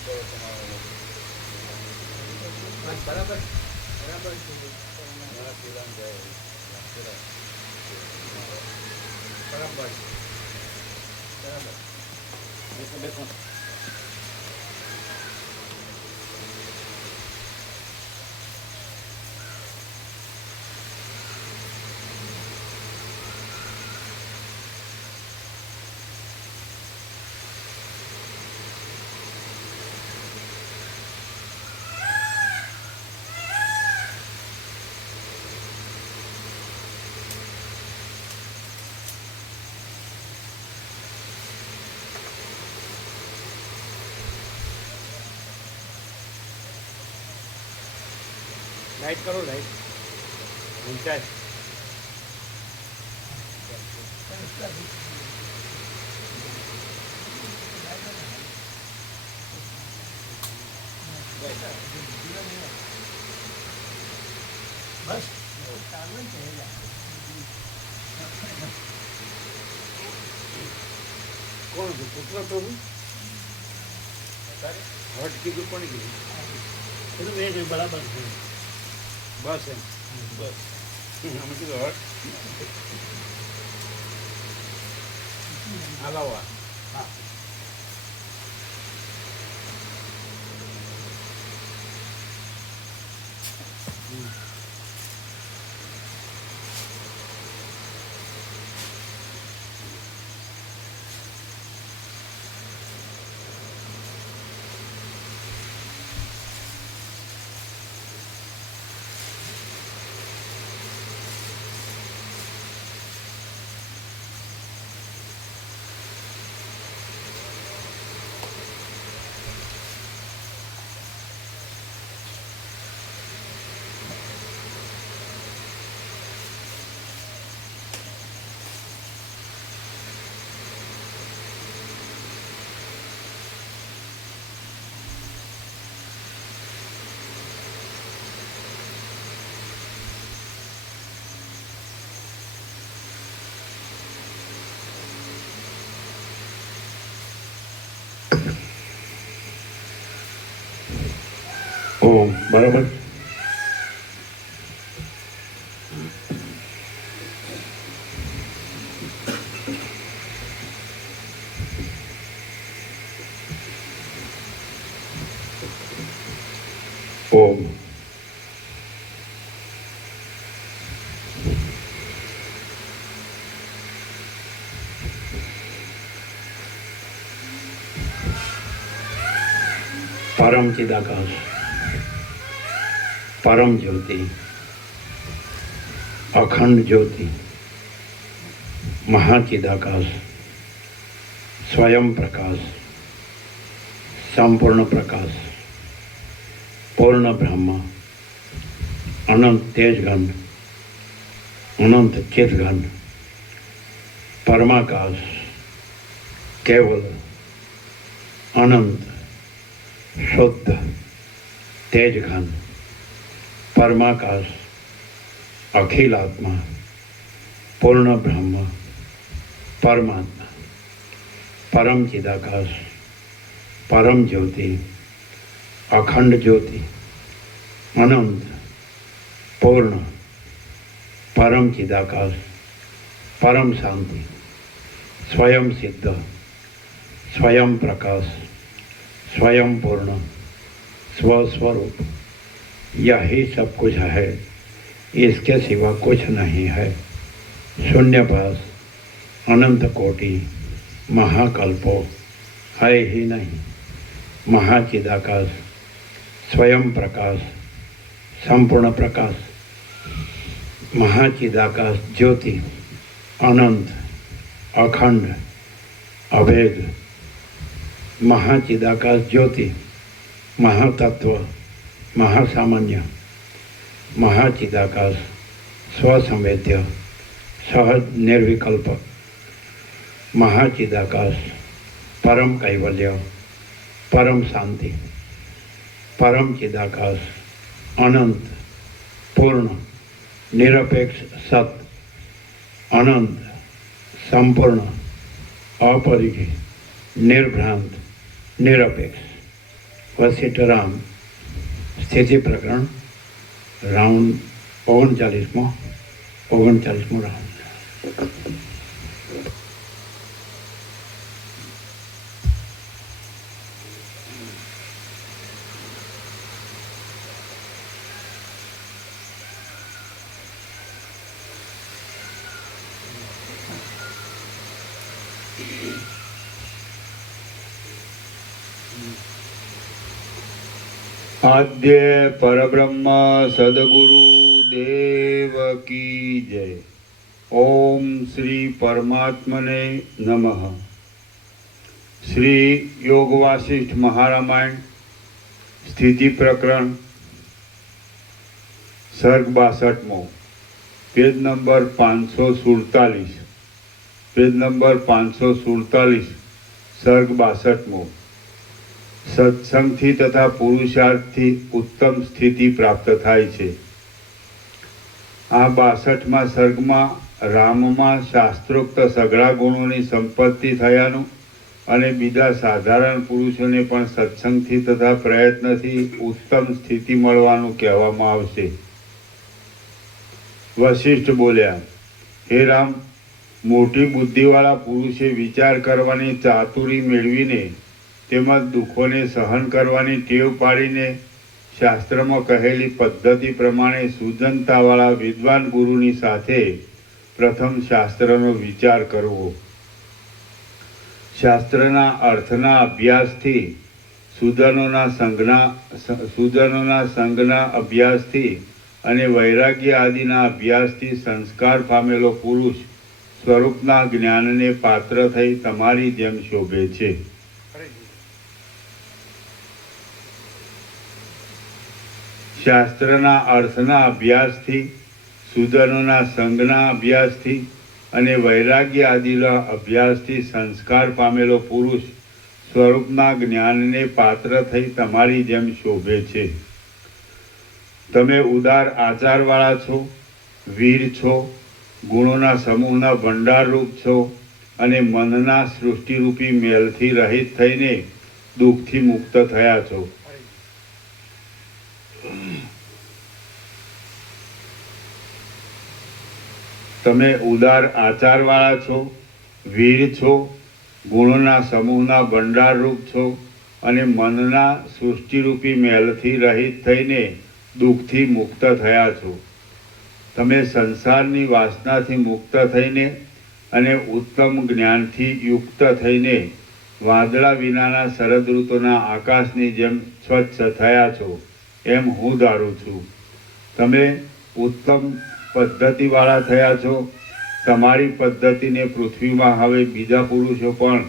બરાબર બરાબર બરાબર બરાબર. બેસો. लाइट करो लाइट ऊंचाई बस कौन पुत्र प्रभु हट की कोण की बराबर बस है बस हम की हट अलावा हाँ ઓમ બરાબર. ઓમ परम चिदाकाश परम ज्योति अखंड ज्योति महाचिदाकाश स्वयं प्रकाश संपूर्ण प्रकाश पूर्ण ब्रह्म अनंत तेजघन अनंत चितघन परमाकाश केवल अनंत शुद्ध तेजघन परमाकाश अखिल आत्मा पूर्ण ब्रह्म परमात्मा परम चिदाकाश परम ज्योति अखंड ज्योति अनंत पूर्ण परम चिदाकाश परम शांति स्वयं सिद्ध स्वयं प्रकाश स्वयं पूर्ण स्वस्वरूप यही सब कुछ है, इसके सिवा कुछ नहीं है। शून्यभास अनंत कोटि महाकल्पो है ही नहीं। महाचिदाकाश स्वयं प्रकाश संपूर्ण प्रकाश महाचिदाकाश ज्योति अनंत अखंड अभेद महाचिदाकाश ज्योति महातत्व महासामान्य महाचिदाकाश स्वसंवेद्य सहज निर्विकल्प महाचिदाकाश परम कैवल्य परम शांति परम चिदाकाश अनंत पूर्ण निरपेक्ष सत अनंत संपूर्ण अपरिचित निर्भ्रांत निरपेक्ष વશિષ્ઠરામ સ્થિતિ પ્રકરણ રાઉન્ડ 39મો રાઉન્ડ. આદ્ય પરબ્રહ્મ સદગુરુ દેવ કી જય. ઓમ શ્રી પરમાત્મને નમઃ. શ્રી યોગ વાસિષ્ઠ મહારામાયણ સ્થિતિ પ્રકરણ સર્ગ 62મો, પેજ નંબર 547. Page number 547, સર્ગ 62મો. સત્સંગથી તથા પુરુષાર્થથી ઉત્તમ સ્થિતિ પ્રાપ્ત થાય છે. આ 62મા સર્ગમાં રામમાં શાસ્ત્રોક્ત સઘળા ગુણોની સંપત્તિ થયાનું અને બીજા સાધારણ પુરુષોને પણ સત્સંગથી તથા પ્રયત્નથી ઉત્તમ સ્થિતિ મળવાનું કહેવામાં આવશે. વશિષ્ઠ બોલ્યા, હે રામ, મોટી બુદ્ધિવાળા પુરુષે વિચાર કરવાની ચાતુરી મેળવીને તેમજ દુઃખોને સહન કરવાની ટેવ પાડીને શાસ્ત્રમાં કહેલી પદ્ધતિ પ્રમાણે સુજનતાવાળા વિદ્વાન ગુરુની સાથે પ્રથમ શાસ્ત્રનો વિચાર કરવો. શાસ્ત્રના અર્થના અભ્યાસથી સુજનોના સંઘના અભ્યાસથી અને વૈરાગ્ય આદિના અભ્યાસથી સંસ્કાર પામેલો પુરુષ સ્વરૂપના જ્ઞાનને પાત્ર થઈ તમારી જેમ શોભે છે. શાસ્ત્રના અર્થના અભ્યાસથી, સુજનોના સંઘના અભ્યાસથી અને વૈરાગ્ય આદિના અભ્યાસથી સંસ્કાર પામેલો પુરુષ સ્વરૂપના જ્ઞાનને પાત્ર થઈ તમારી જેમ શોભે છે. તમે ઉદાર આચારવાળા છો, વીર છો, ગુણોના સમૂહના ભંડારરૂપ છો અને મનના સૃષ્ટિરૂપી મેલથી રહિત થઈને દુઃખથી મુક્ત થયા છો. તમે ઉદાર આચારવાળા છો, વીર છો, ગુણોના સમૂહના ભંડારરૂપ છો અને મનના સૃષ્ટિરૂપી મેલથી રહિત થઈને દુઃખથી મુક્ત થયા છો. તમે સંસારની વાસનાથી મુક્ત થઈને અને ઉત્તમ જ્ઞાનથી યુક્ત થઈને વાદળા વિનાના શરદ ઋતુના આકાશની જેમ સ્વચ્છ થયા છો એમ હું ધારું છું. તમે ઉત્તમ પદ્ધતિવાળા થયા છો. તમારી પદ્ધતિને પૃથ્વીમાં હવે બીજા પુરુષો પણ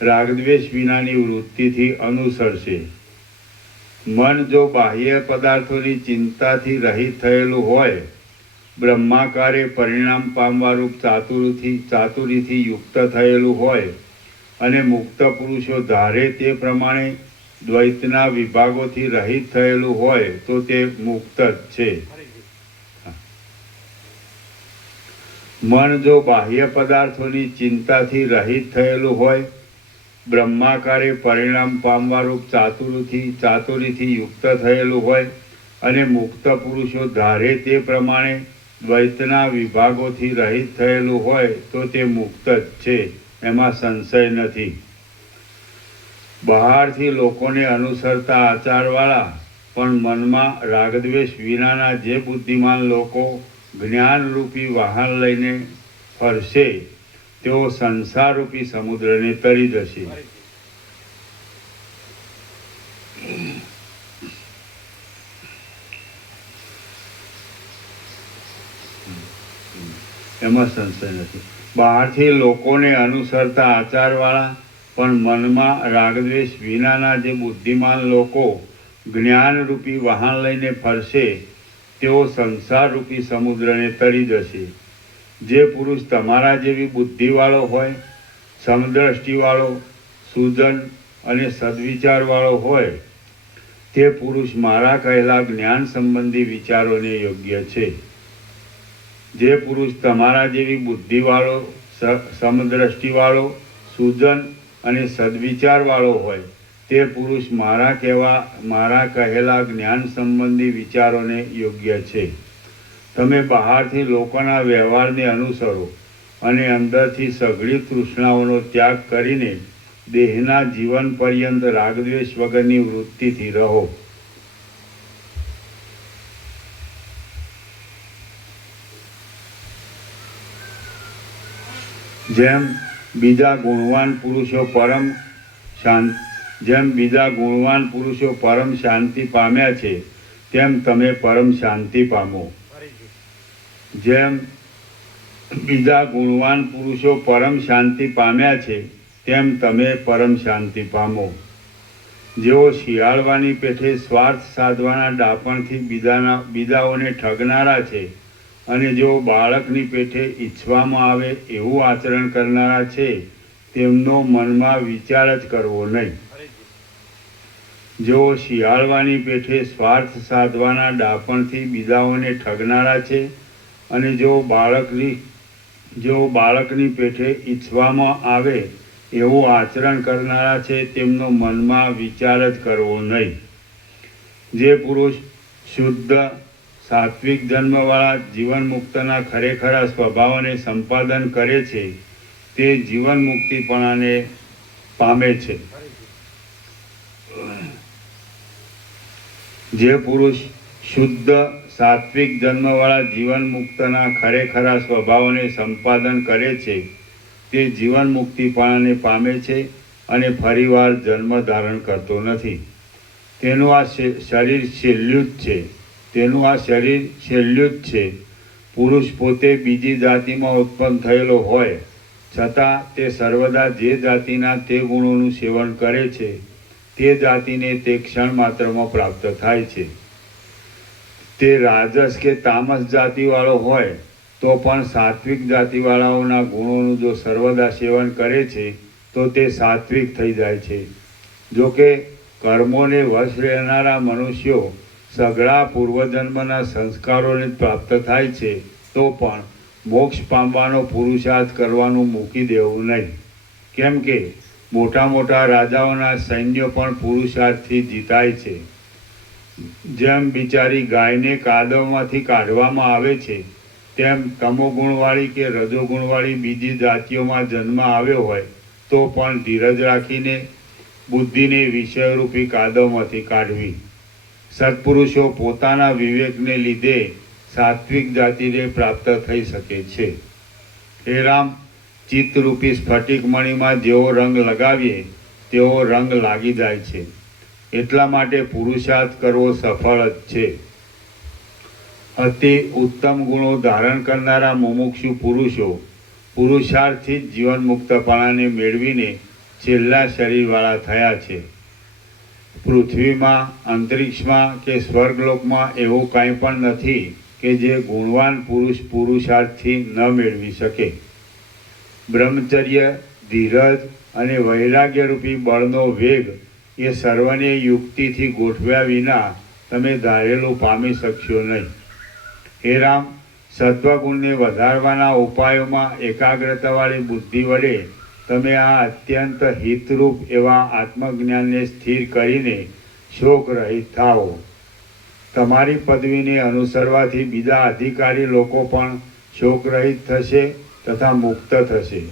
રાગદ્વેષ વિનાની વૃત્તિથી અનુસરશે. મન જો બાહ્ય પદાર્થોની ચિંતાથી રહિત થયેલું હોય, બ્રહ્માકારે પરિણામ પામવારૂપ ચાતુરીથી યુક્ત થયેલું હોય અને મુક્ત પુરુષો ધારે તે પ્રમાણે દ્વૈતના વિભાગોથી રહિત થયેલું હોય તો તે મુક્ત જ છે. મન જો બાહ્ય પદાર્થોની ચિંતાથી રહિત થયેલું હોય, બ્રહ્માકારે પરિણામ પામવારૂપ ચાતુરીથી યુક્ત થયેલું હોય અને મુક્ત પુરુષો ધારે તે પ્રમાણે દ્વૈતના વિભાગોથી રહિત થયેલું હોય તો તે મુક્ત જ છે, એમાં સંશય નથી. બહારથી લોકોને અનુસરતા આચારવાળા પણ મનમાં રાગદ્વેષ વિનાના જે બુદ્ધિમાન લોકો જ્ઞાનરૂપી વાહન લઈને ફરશે તેઓ સંસારરૂપી સમુદ્રને તરી જશે. એમાં સંશય નથી. બહારથી લોકોને અનુસરતા આચારવાળા પણ મનમાં રાગદ્વેષ વિનાના જે બુદ્ધિમાન લોકો જ્ઞાનરૂપી વાહન લઈને ફરશે તેઓ સંસારરૂપી સમુદ્રને તરી જશે. જે પુરુષ તમારા જેવી બુદ્ધિવાળો હોય, સમદ્રષ્ટિવાળો, સુજન અને સદવિચારવાળો હોય તે પુરુષ મારા કહેલા જ્ઞાન સંબંધી વિચારોને યોગ્ય છે. જે પુરુષ તમારા જેવી બુદ્ધિવાળો, સમદ્રષ્ટિવાળો, સુજન અને સદવિચારવાળો હોય તે પુરુષ મારા કહેલા જ્ઞાન સંબંધી વિચારોને યોગ્ય છે. તમે બહારથી લોકોના વ્યવહારને અનુસરો અને અંદરથી સઘળી તૃષ્ણાઓનો ત્યાગ કરીને દેહના જીવન પર્યંત રાગદ્વેષ વગરની વૃત્તિથી રહો. જેમ બીજા ગુણવાન પુરુષો પરમ શાંતિ પામ્યા છે તેમ તમે પરમ શાંતિ પામો. જેમ બીજા ગુણવાન પુરુષો પરમ શાંતિ પામ્યા છે તેમ તમે પરમ શાંતિ પામો. જેઓ શિયાળવાની પેઠે સ્વાર્થ સાધવાના ડાપણથી બીજાઓને ઠગનારા છે અને જેઓ બાળકની પેઠે ઈચ્છવામાં આવે એવું આચરણ કરનારા છે તેમનો મનમાં વિચાર જ કરવો નહીં. જેઓ શિયાળવાની પેઠે સ્વાર્થ સાધવાના ડાપણથી બીજાઓને ઠગનારા છે અને જેઓ બાળકની પેઠે ઈચ્છવામાં આવે એવું આચરણ કરનારા છે તેમનો મનમાં વિચાર જ કરવો નહીં. જે પુરુષ શુદ્ધ સાત્વિક જન્મવાળા જીવન મુક્તના ખરેખરા સ્વભાવને સંપાદન કરે છે તે જીવન મુક્તિપણાને પામે છે. જે પુરુષ શુદ્ધ સાત્વિક જન્મવાળા જીવન મુક્તના ખરેખરા સ્વભાવને સંપાદન કરે છે તે જીવન મુક્તિપણાને પામે છે અને ફરીવાર જન્મ ધારણ કરતો નથી. તેનું આ શરીર છેલ્લું જ છે. પુરુષ પોતે બીજી જાતિમાં ઉત્પન્ન થયેલો હોય છતાં તે સર્વદા જે જાતિના તે ગુણોનું સેવન કરે છે તે જાતિને તે ક્ષણ માત્રમાં પ્રાપ્ત થાય છે. તે રાજસ કે તામસ જાતિવાળો હોય તો પણ સાત્વિક જાતિવાળાઓના ગુણોનું જો સર્વદા સેવન કરે છે તો તે સાત્વિક થઈ જાય છે. જોકે કર્મોને વશ રહેનારા મનુષ્યો સઘળા પૂર્વજન્મના સંસ્કારોને પ્રાપ્ત થાય છે તો પણ મોક્ષ પામવાનો પુરુષાર્થ કરવાનું મૂકી દેવું નહીં. કેમ કે મોટા રાજાઓના સૈન્યો પણ પુરુષાર્થથી જીતાય છે. જેમ બિચારી ગાયને કાદવમાંથી કાઢવામાં આવે છે તેમ તમોગુણવાળી કે રજોગુણવાળી બીજી જાતિઓમાં જન્મ આવ્યો હોય તો પણ ધીરજ રાખીને બુદ્ધિને વિષયરૂપી કાદવમાંથી કાઢવી. સત્પુરુષો પોતાના વિવેકને લીધે સાત્વિક જાતિને પ્રાપ્ત થઈ શકે છે. હે રામ, ચિત્તરૂપી સ્ફટિક મણીમાં જેવો રંગ લગાવીએ તેવો રંગ લાગી જાય છે. એટલા માટે પુરુષાર્થ કરવો સફળ જ છે. અતિ ઉત્તમ ગુણો ધારણ કરનારા મુમુક્ષુ પુરુષો પુરુષાર્થથી જ જીવન મુક્તપણાને મેળવીને છેલ્લા શરીરવાળા થયા છે. પૃથ્વીમાં, અંતરિક્ષમાં કે સ્વર્ગલોકમાં એવું કાંઈ પણ નથી કે જે ગુણવાન પુરુષ પુરુષાર્થથી ન મેળવી શકે. બ્રહ્મચર્ય, ધીરજ અને વૈરાગ્યરૂપી બળનો વેગ એ સર્વને યુક્તિથી ગોઠવ્યા વિના તમે ધારેલું પામી શકશો નહીં. હે રામ, સત્વગુણને વધારવાના ઉપાયોમાં એકાગ્રતાવાળી બુદ્ધિ વડે તમે આ અત્યંત હિતરૂપ એવા આત્મજ્ઞાનને સ્થિર કરીને શોક રહિત થાઓ. તમારી પદવીને અનુસરવાથી બીજા અધિકારી લોકો પણ શોક રહિત થશે તથા મુક્ત થશે.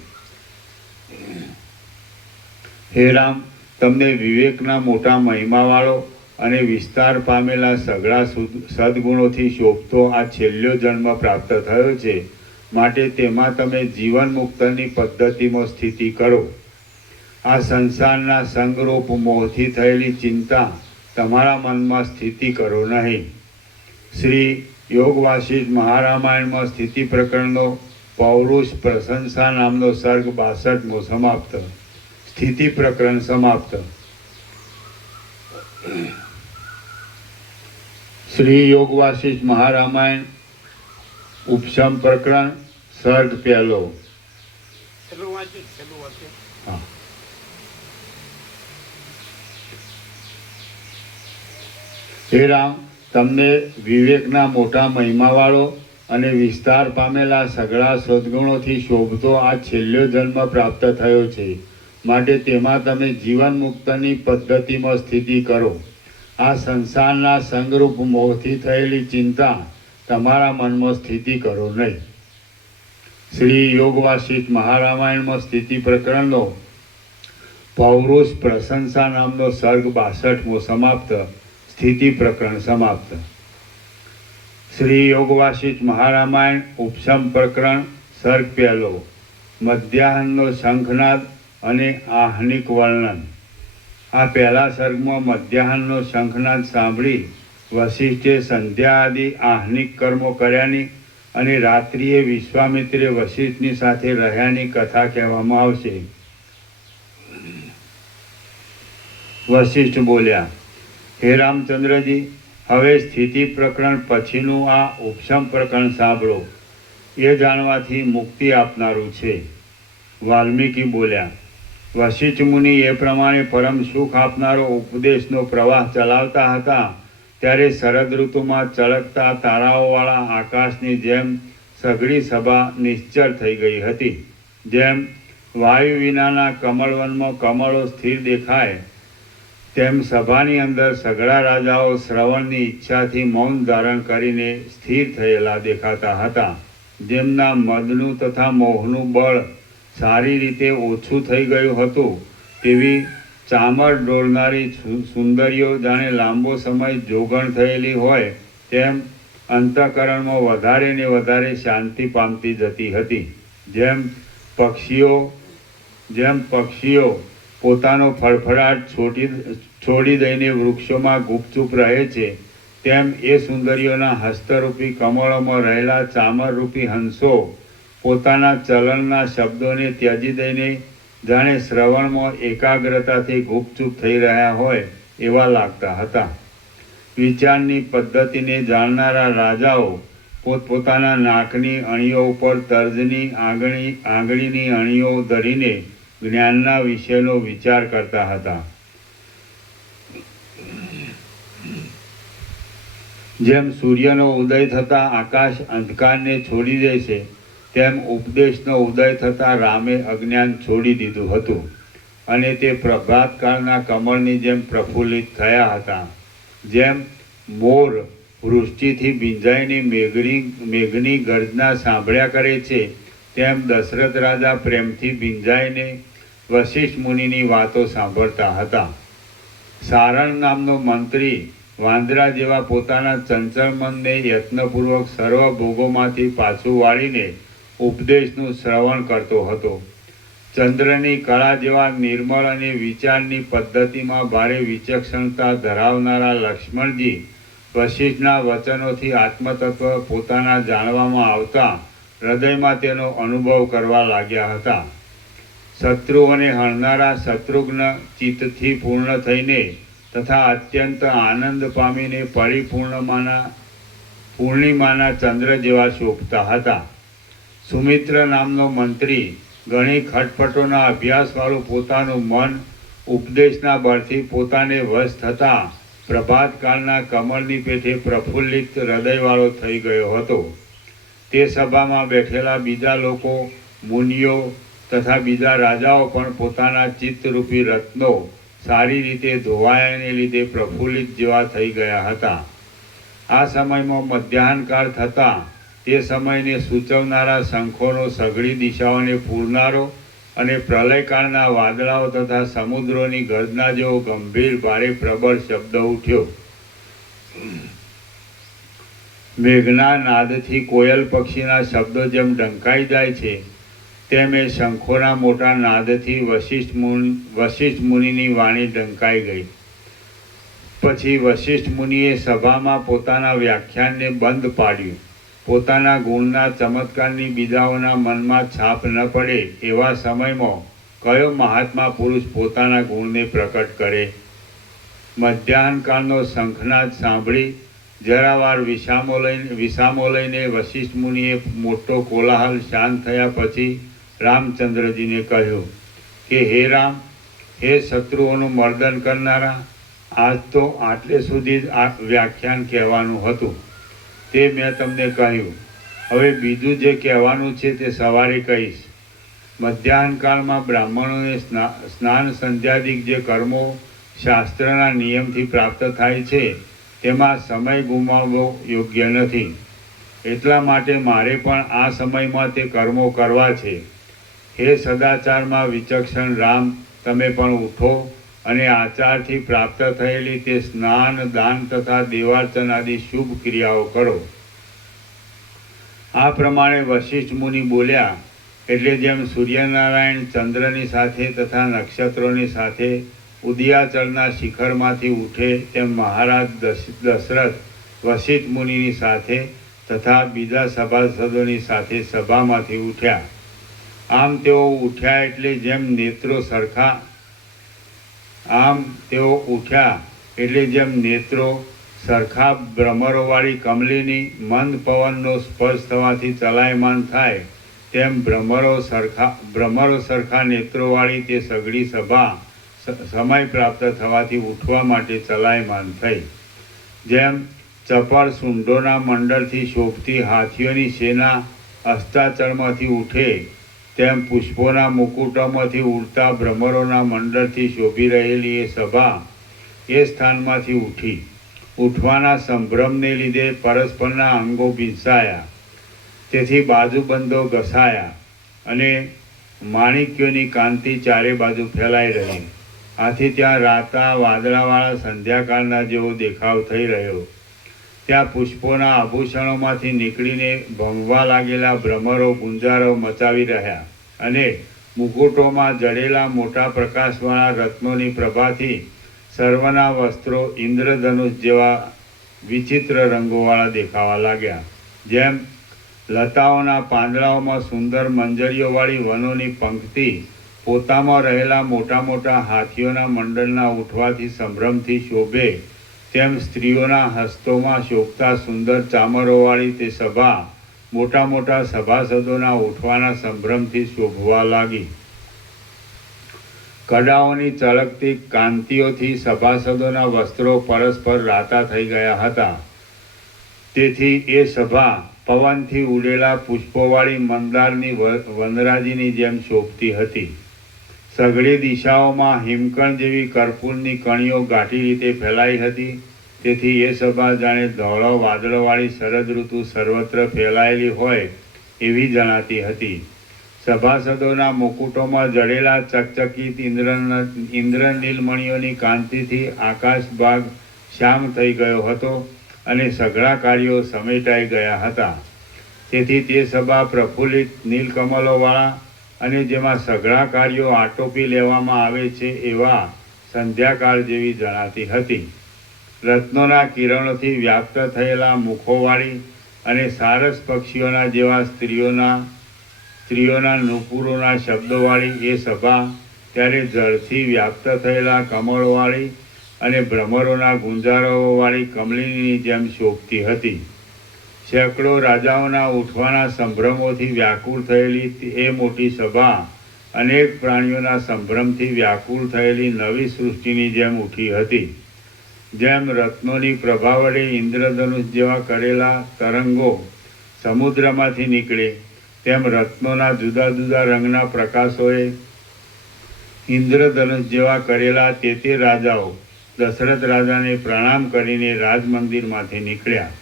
હે રામ, તમને વિવેકના મોટા મહિમાવાળો અને વિસ્તાર પામેલા સઘળા સદગુણોથી શોભતો આ છેલ્લો જન્મ પ્રાપ્ત થયો છે, માટે તેમાં તમે જીવન મુક્તની પદ્ધતિમાં સ્થિતિ કરો. આ સંસારના સંગરૂપ મોહથી થયેલી ચિંતા તમારા મનમાં સ્થિતિ કરો નહીં. શ્રી યોગ વાસિષ્ઠ મહારામાયણમાં સ્થિતિ પ્રકરણનો પૌરુષ પ્રશંસા નામનો સર્ગ 62મો સમાપ્ત. સ્થિતિ પ્રકરણ સમાપ્ત. શ્રી યોગ વાસિષ્ઠ મહારામાયણ ઉપશમ પ્રકરણ સર્ગ 1. હે રામ, તમને વિવેકના મોટા મહિમાવાળો અને વિસ્તાર પામેલા સઘળા સદગુણોથી શોભતો આ છેલ્લો જન્મ પ્રાપ્ત થયો છે, માટે તેમાં તમે જીવન મુક્તની પદ્ધતિમાં સ્થિતિ કરો. આ સંસારના સંગરૂપ મોહથી થયેલી ચિંતા તમારા મનમાં સ્થિતિ કરો નહીં. શ્રી યોગ વાસિષ્ઠ મહારામાયણમાં સ્થિતિ પ્રકરણનો પૌરુષ પ્રશંસા નામનો સર્ગ 62મો સમાપ્ત. સ્થિતિ પ્રકરણ સમાપ્ત. શ્રી યોગ વાસિષ્ઠ મહારામાયણ ઉપશમ પ્રકરણ સર્ગ 1. મધ્યાહનનો શંખનાદ અને આહ્નિક વર્ણન. આ પહેલા સર્ગમાં મધ્યાહનનો શંખનાદ સાંભળી વશિષ્ઠે સંધ્યા આદિ આહ્નિક કર્મો કર્યાની અને રાત્રિએ વિશ્વામિત્રે વશિષ્ઠની સાથે રહ્યાની કથા કહેવામાં આવશે. વશિષ્ઠ બોલ્યા, હે રામચંદ્રજી, હવે સ્થિતિ પ્રકરણ પછીનું આ ઉપશમ પ્રકરણ સાંભળો. એ જાણવાથી મુક્તિ આપનારું છે. વાલ્મીકી બોલ્યા, વશિષ્ઠ મુનિ એ પ્રમાણે પરમ સુખ આપનારો ઉપદેશનો પ્રવાહ ચલાવતા હતા ત્યારે શરદ ઋતુમાં ચળકતા તારાઓવાળા આકાશની જેમ સઘળી સભા નિશ્ચળ થઈ ગઈ હતી. જેમ વાયુ વિનાના કમળવનમાં કમળો સ્થિર દેખાય તેમ સભાની અંદર સઘળા રાજાઓ શ્રવણની ઈચ્છાથી મૌન ધારણ કરીને સ્થિર થયેલા દેખાતા હતા. જેમના મદનું તથા મોહનું બળ સારી રીતે ઓછું થઈ ગયું હતું તેવી ચામર ડોળનારી સુંદરીઓ જાણે લાંબો સમય જોગણ થયેલી હોય તેમ અંતઃકરણમાં વધારે ને વધારે શાંતિ પામતી જતી હતી. જેમ પક્ષીઓ પોતાનો ફડફડાટ છોડી દઈને વૃક્ષોમાં ગુપચુપ રહે છે તેમ એ સુંદરીઓના હસ્તરૂપી કમળોમાં રહેલા ચામરરૂપી હંસો પોતાના ચલણના શબ્દોને ત્યજી દઈને જાણે શ્રવણમાં એકાગ્રતાથી ગુપચુપ થઈ રહ્યા હોય એવા લાગતા હતા. વિચારની પદ્ધતિને જાણનારા રાજાઓ પોતપોતાના નાકની અણીઓ ઉપર તર્જની આંગળીની અણીઓ ધરીને જ્ઞાનના વિષયનો વિચાર કરતા હતા. જેમ સૂર્યનો ઉદય થતાં આકાશ અંધકારને છોડી દે છે તેમ ઉપદેશનો ઉદય થતાં રામે અજ્ઞાન છોડી દીધું હતું અને તે પ્રભાતકાળના કમળની જેમ પ્રફુલ્લિત થયા હતા. જેમ મોર વૃષ્ટિથી ભીંજાઈને મેઘની ગર્જના સાંભળ્યા કરે છે તેમ દશરથ રાજા પ્રેમથી ભીંજાઈને વશિષ્ઠ મુનિની વાતો સાંભળતા હતા. સારણ નામનો મંત્રી વાંદરા જેવા પોતાના ચંચળ મનને યત્નપૂર્વક સર્વ ભોગોમાંથી પાછું વાળીને ઉપદેશનું શ્રવણ કરતો હતો. ચંદ્રની કળા જેવા નિર્મળ અને વિચારની પદ્ધતિમાં ભારે વિચક્ષણતા ધરાવનારા લક્ષ્મણજી વશિષ્ઠના વચનોથી આત્મતત્વ પોતાના જાણવામાં આવતા હૃદયમાં તેનો અનુભવ કરવા લાગ્યા હતા. શત્રુઓને હણનારા શત્રુઘ્ન ચિત્તથી પૂર્ણ થઈને તથા અત્યંત આનંદ પામીને પૂર્ણિમાના ચંદ્ર જેવા શોભતા હતા. સુમિત્ર નામનો મંત્રી ઘણી ખટપટોના અભ્યાસવાળું પોતાનું મન ઉપદેશના બળથી પોતાને વશ થતાં પ્રભાતકાળના કમળની પેઠે પ્રફુલ્લિત હૃદયવાળો થઈ ગયો હતો. તે સભામાં બેઠેલા બીજા લોકો, મુનિઓ તથા બીજા રાજાઓ પણ પોતાના ચિત્તરૂપી રત્નો સારી રીતે ધોવાયાને લીધે પ્રફુલ્લિત જેવા થઈ ગયા હતા. આ સમયમાં મધ્યાહનકાળ થતાં તે સમયને સૂચવનારા શંખોનો સઘળી દિશાઓને પૂરનારો અને પ્રલયકાળના વાદળાઓ તથા સમુદ્રોની ગર્જના જેવો ગંભીર ભારે પ્રબળ શબ્દ ઉઠ્યો. મેઘના નાદથી કોયલ પક્ષીના શબ્દો જેમ ડંકાઈ જાય છે તેમ એ શંખોના મોટા નાદથી વશિષ્ઠ મુનિની વાણી ડંકાઈ ગઈ. પછી વશિષ્ઠ મુનિએ સભામાં પોતાના વ્યાખ્યાનને બંધ પાડ્યું. પોતાના ગુણના ચમત્કારની બીજાઓના મનમાં છાપ ન પડે એવા સમયમાં કયો મહાત્મા પુરુષ પોતાના ગુણને પ્રકટ કરે? મધ્યાહનકાળનો શંખનાદ સાંભળી જરાવાર વિસામો લઈને વશિષ્ઠ મુનિએ મોટો કોલાહલ શાંત થયા પછી રામચંદ્રજીને કહ્યું કે હે રામ, હે શત્રુઓનું મર્દન કરનારા, આજ તો આટલે સુધી જ આ વ્યાખ્યાન કહેવાનું હતું. તે મેં તમને કહ્યું. હવે બીજું જે કહેવાનું છે તે સવારે કહીશ. મધ્યાહનકાળમાં બ્રાહ્મણોને સ્નાન સંધ્યાદિક જે કર્મો શાસ્ત્રના નિયમથી પ્રાપ્ત થાય છે તેમાં સમય ગુમાવવો યોગ્ય નથી. એટલા માટે મારે પણ આ સમયમાં તે કર્મો કરવા છે. હે સદાચારમાં વિચક્ષણ રામ, તમે પણ ઉઠો અને આચારથી પ્રાપ્ત થયેલી તે સ્નાન, દાન તથા દેવાર્ચન આદિ શુભ ક્રિયાઓ કરો. આ પ્રમાણે વશિષ્ઠ મુનિ બોલ્યા એટલે જેમ સૂર્યનારાયણ ચંદ્રની સાથે તથા નક્ષત્રોની સાથે ઉદયાચળના શિખરમાંથી ઉઠે તેમ મહારાજ દશરથ વશિષ્ઠ મુનિની સાથે તથા બીજા સભાસદોની સાથે સભામાંથી ઉઠ્યા. આમ તેઓ ઉઠ્યા એટલે જેમ નેત્રો સરખા ભ્રમરોવાળી કમલીની મંદ પવનનો સ્પર્શ થવાથી ચલાયમાન થાય તેમ ભ્રમરો સરખા નેત્રોવાળી તે સઘળી સભા સમય પ્રાપ્ત થવાથી ઉઠવા માટે ચલાયમાન થઈ. જેમ ચપળ સૂંઢોના મંડળથી શોભતી હાથીઓની સેના અસ્તાચળમાંથી ઉઠે તેમ પુષ્પોના મુકુટોમાંથી ઉડતા ભ્રમરોના મંડળથી શોભી રહેલી એ સભા એ સ્થાનમાંથી ઉઠી. ઉઠવાના સંભ્રમને લીધે પરસ્પરના અંગો ભીંસાયા, તેથી બાજુબંધો ઘસાયા અને માણિક્યોની કાંતિ ચારે બાજુ ફેલાઈ રહી. આથી ત્યાં રાતા વાદળાવાળા સંધ્યાકાળના જેવો દેખાવ થઈ રહ્યો. ત્યાં પુષ્પોના આભૂષણોમાંથી નીકળીને ભંગવા લાગેલા ભ્રમરો ગુંજારો મચાવી રહ્યા અને મુકુટોમાં જડેલા મોટા પ્રકાશવાળા રત્નોની પ્રભાથી સર્વના વસ્ત્રો ઇન્દ્રધનુષ જેવા વિચિત્ર રંગોવાળા દેખાવા લાગ્યા. જેમ લતાઓના પાંદડાઓમાં સુંદર મંજરીઓવાળી વનોની પંક્તિ પોતામાં રહેલા મોટા મોટા હાથીઓના મંડળના ઉઠવાથી સંભ્રમથી શોભે તેમ સ્ત્રીઓના હસ્તોમાં શોભતા સુંદર ચામરોવાળી તે સભા મોટા મોટા સભાસદોના ઉઠવાના સંભ્રમથી શોભવા લાગી. કડાઓની ચળકતી કાંતિઓથી સભાસદોના વસ્ત્રો પરસ્પર રાતા થઈ ગયા હતા. તેથી એ સભા પવનથી ઉડેલા પુષ્પોવાળી મંદારની વનરાજીની જેમ શોભતી હતી. સઘળી દિશાઓમાં હિમકણ જેવી કર્પૂરની કણીઓ ગાંઠી રીતે ફેલાઈ હતી. તેથી એ સભા જાણે ધોળો વાદળવાળી શરદ ઋતુ સર્વત્ર ફેલાયેલી હોય એવી જણાતી હતી. સભાસદોના મુકુટોમાં જડેલા ચકચકિત ઇન્દ્રનીલમણીઓની કાંતિથી આકાશ ભાગ શ્યામ થઈ ગયો હતો અને સઘળા કાર્યો સમેટાઈ ગયા હતા. તેથી તે સભા પ્રફુલ્લિત નીલકમલોવાળા અને જેમાં સઘળા કાર્યો આટોપી લેવામાં આવે છે એવા સંધ્યાકાળ જેવી જણાતી હતી. રત્નોના કિરણોથી વ્યાપ્ત થયેલા મુખોવાળી અને સારસ પક્ષીઓના જેવા સ્ત્રીઓના નુપુરોના શબ્દોવાળી એ સભા ત્યારે જળથી વ્યાપ્ત થયેલા કમળોવાળી અને ભ્રમરોના ગુંજારોવાળી કમલિનીની જેમ શોભતી હતી. સેંકડો રાજાઓના ઉઠવાના સંભ્રમોથી વ્યાકુળ થયેલી એ મોટી સભા અનેક પ્રાણીઓના સંભ્રમથી વ્યાકુળ થયેલી નવી સૃષ્ટિની જેમ ઉઠી હતી. જેમ રત્નોની પ્રભા વડે ઇન્દ્રધનુષ જેવા કરેલા તરંગો સમુદ્રમાંથી નીકળે તેમ રત્નોના જુદા જુદા રંગના પ્રકાશોએ ઇન્દ્રધનુષ જેવા કરેલા તે રાજાઓ દશરથ રાજાને પ્રણામ કરીને રાજમંદિરમાંથી નીકળ્યા.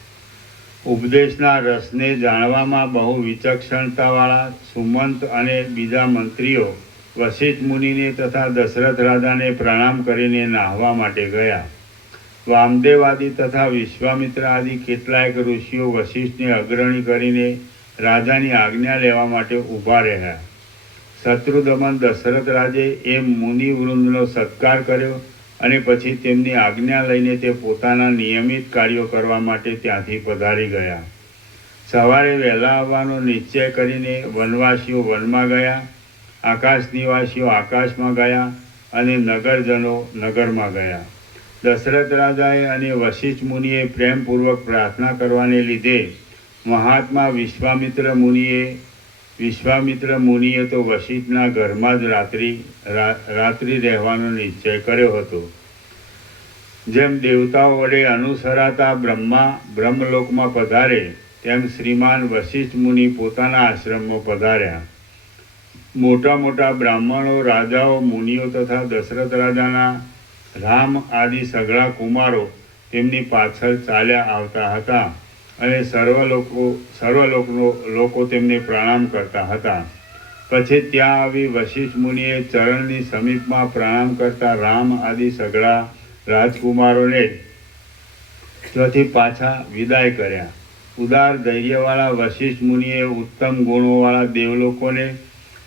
ઉપદેશના રસને જાણવામાં બહુ વિચક્ષણતાવાળા સુમંત અને બીજા મંત્રીઓ વશિષ્ઠ મુનિને તથા દશરથ રાજાને પ્રણામ કરીને નાહવા માટે ગયા. વામદેવ આદિ તથા વિશ્વામિત્ર આદિ કેટલાયક ઋષિઓ વશિષ્ઠને અગ્રણી કરીને રાજાની આજ્ઞા લેવા માટે ઊભા રહ્યા. શત્રુદમન દશરથ રાજે એ મુનિવૃંદનો સત્કાર કર્યો અને પછી તેમની આજ્ઞા લઈને તે પોતાના નિયમિત કાર્યો કરવા માટે ત્યાંથી પધારી ગયા. સવારે વહેલા આવવાનો નિશ્ચય કરીને વનવાસીઓ વનમાં ગયા, આકાશ નિવાસીઓ આકાશમાં ગયા અને નગરજનો નગરમાં ગયા. દશરથ રાજાએ અને વશિષ્ઠ મુનિએ પ્રેમપૂર્વક પ્રાર્થના કરવાને લીધે મહાત્મા વિશ્વામિત્ર મુનિએ તો વશિષ્ઠના ઘરમાં જ રાત્રિ રહેવાનો નિશ્ચય કર્યો હતો. જેમ દેવતાઓ વડે અનુસરાતા બ્રહ્મા બ્રહ્મલોકમાં પધારે તેમ શ્રીમાન વશિષ્ઠ મુનિ પોતાના આશ્રમમાં પધાર્યા. મોટા મોટા બ્રાહ્મણો, રાજાઓ, મુનિઓ તથા દશરથ રાજાના રામ આદિ સઘળા કુમારો તેમની પાછળ ચાલ્યા આવતા હતા અને સર્વલોકનો લોકો તેમને પ્રણામ કરતા હતા. પછી ત્યાં આવી વશિષ્ઠ મુનિએ ચરણની સમીપમાં પ્રણામ કરતા રામ આદિ સઘળા રાજકુમારોને ત્યાંથી પાછા વિદાય કર્યા. ઉદાર ધૈર્યવાળા વશિષ્ઠ મુનિએ ઉત્તમ ગુણોવાળા દેવલોકોને,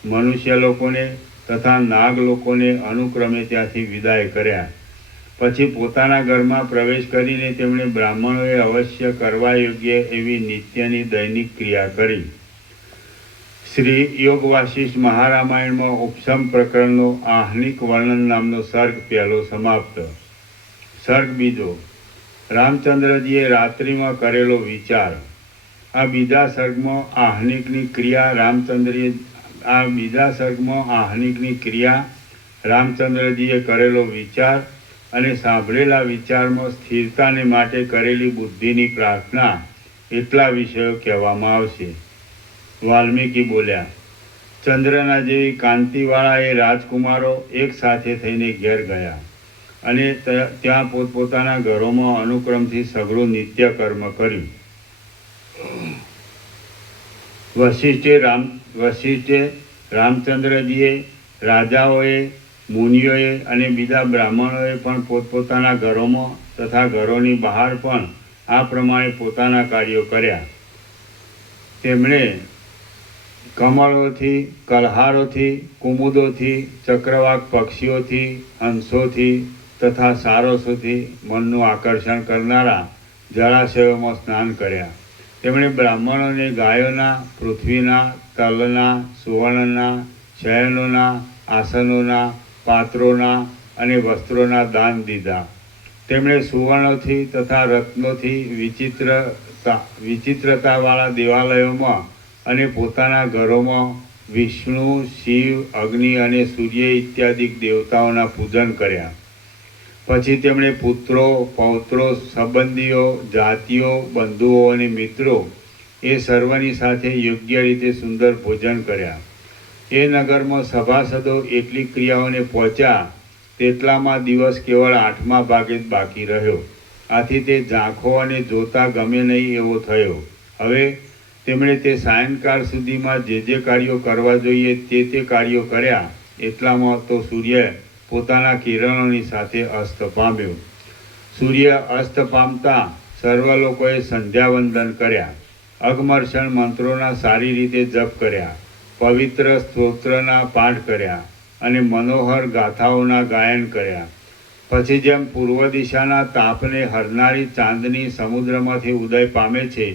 મનુષ્ય લોકોને તથા નાગ લોકોને અનુક્રમે ત્યાંથી વિદાય કર્યા. પછી પોતાના ઘરમાં પ્રવેશ કરીને તેમણે બ્રાહ્મણોએ અવશ્ય કરવા યોગ્ય એવી નિત્યની દૈનિક ક્રિયા કરી. શ્રી યોગ વાસિષ્ઠ મહારામાયણમાં ઉપસમ પ્રકરણનો આહ્નિક વર્ણન નામનો સર્ગ પહેલો સમાપ્ત. સર્ગ બીજો, રામચંદ્રજીએ રાત્રિમાં કરેલો વિચાર. આ બીજા સર્ગમાં આહ્નિકની ક્રિયા, રામચંદ્રજીએ કરેલો વિચાર અને સાંભળેલા વિચારમાં સ્થિરતાને માટે કરેલી બુદ્ધિની પ્રાર્થના એટલા વિષયો કહેવામાં આવશે. વાલ્મીકી બોલ્યા, ચંદ્રના જેવી કાંતિવાળા એ રાજકુમારો એક સાથે થઈને ઘેર ગયા અને ત્યાં પોતપોતાના ઘરોમાં અનુક્રમથી સઘળું નિત્ય કર્મ કર્યું. વશિષ્ઠે રામચંદ્રજીએ, રાજાઓએ, મુનિઓએ અને બીજા બ્રાહ્મણોએ પણ પોતપોતાના ઘરોમાં તથા ઘરોની બહાર પણ આ પ્રમાણે પોતાના કાર્યો કર્યા. તેમણે કમળોથી, કલહારોથી, કુમુદોથી, ચક્રવાક પક્ષીઓથી, હંસોથી તથા સારસોથી મનનું આકર્ષણ કરનારા જળાશયોમાં સ્નાન કર્યા. તેમણે બ્રાહ્મણોને ગાયોના, પૃથ્વીના, તલના, સુવર્ણના, શયનોના, આસનોના, પાત્રોના અને વસ્ત્રોના દાન દીધા. તેમણે સુવર્ણોથી તથા રત્નોથી વિચિત્રતાવાળા દેવાલયોમાં અને પોતાના ઘરોમાં વિષ્ણુ, શિવ, અગ્નિ અને સૂર્ય ઇત્યાદિ દેવતાઓના પૂજન કર્યા. પછી તેમણે પુત્રો, પૌત્રો, સંબંધીઓ, જાતિઓ, બંધુઓ અને મિત્રો એ સર્વની સાથે યોગ્ય રીતે સુંદર ભોજન કર્યા. એ નગરમાં સભાસદો એટલી ક્રિયાઓને પહોંચ્યા તેટલામાં દિવસ કેવળ 8મા ભાગે જ બાકી રહ્યો. આથી તે ઝાંખો અને જોતા ગમે નહીં એવો થયો. હવે તેમણે તે સાયંકાળ સુધીમાં જે કાર્યો કરવા જોઈએ તે કાર્યો કર્યા. એટલામાં તો સૂર્ય પોતાના કિરણોની સાથે અસ્ત પામ્યો. સૂર્ય અસ્ત પામતા સર્વ લોકોએ સંધ્યાવંદન કર્યા, અગમર્ષણ મંત્રોના સારી રીતે જપ કર્યા, પવિત્ર સ્તોત્રના પાઠ કર્યા અને મનોહર ગાથાઓના ગાયન કર્યા. પછી જેમ પૂર્વ દિશાના તાપને હરનારી ચાંદની સમુદ્રમાંથી ઉદય પામે છે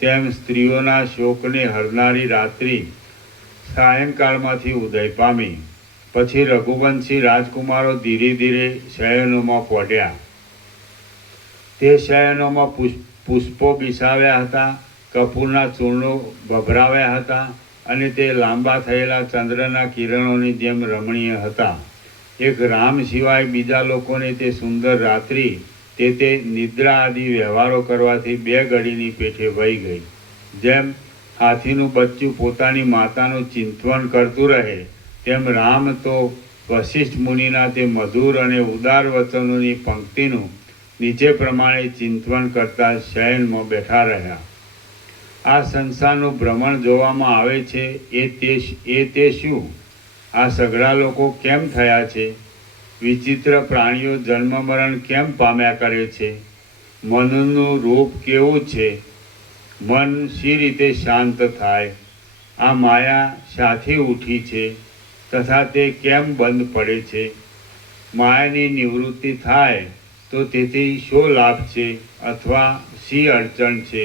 તેમ સ્ત્રીઓના શોકને હરનારી રાત્રિ સાયંકાળમાંથી ઉદય પામી. પછી રઘુવંશી રાજકુમારો ધીરે ધીરે શયનોમાં પહોંચ્યા. તે શયનોમાં પુષ્પો બિછાવ્યા હતા, કપૂરના ચૂર્ણો ભભરાવ્યા હતા અને તે લાંબા થયેલા ચંદ્રના કિરણોની જેમ રમણીય હતા. એક રામ સિવાય બીજા લોકોને તે સુંદર રાત્રિ તે નિદ્રા આદિ વ્યવહારો કરવાથી 2 ઘડીની પેઠે વહી ગઈ. જેમ હાથીનું બચ્ચું પોતાની માતાનું ચિંતવન કરતું રહે તેમ રામ તો વશિષ્ઠ મુનિના તે મધુર અને ઉદાર વચનોની પંક્તિનું નીચે પ્રમાણે ચિંતવન કરતા શયનમાં બેઠા રહ્યા. આ સંસારનું ભ્રમણ જોવામાં આવે છે એ તે શું? આ સઘળા લોકો કેમ થયા છે? વિચિત્ર પ્રાણીઓ જન્મ મરણ કેમ પામ્યા કરે છે? મનનું રૂપ કેવું છે? મન શી રીતે શાંત થાય? આ માયા શાથી ઉઠી છે તથા તે કેમ બંધ પડે છે? માયાની નિવૃત્તિ થાય તો તેથી શો લાભ છે અથવા શી અડચણ છે?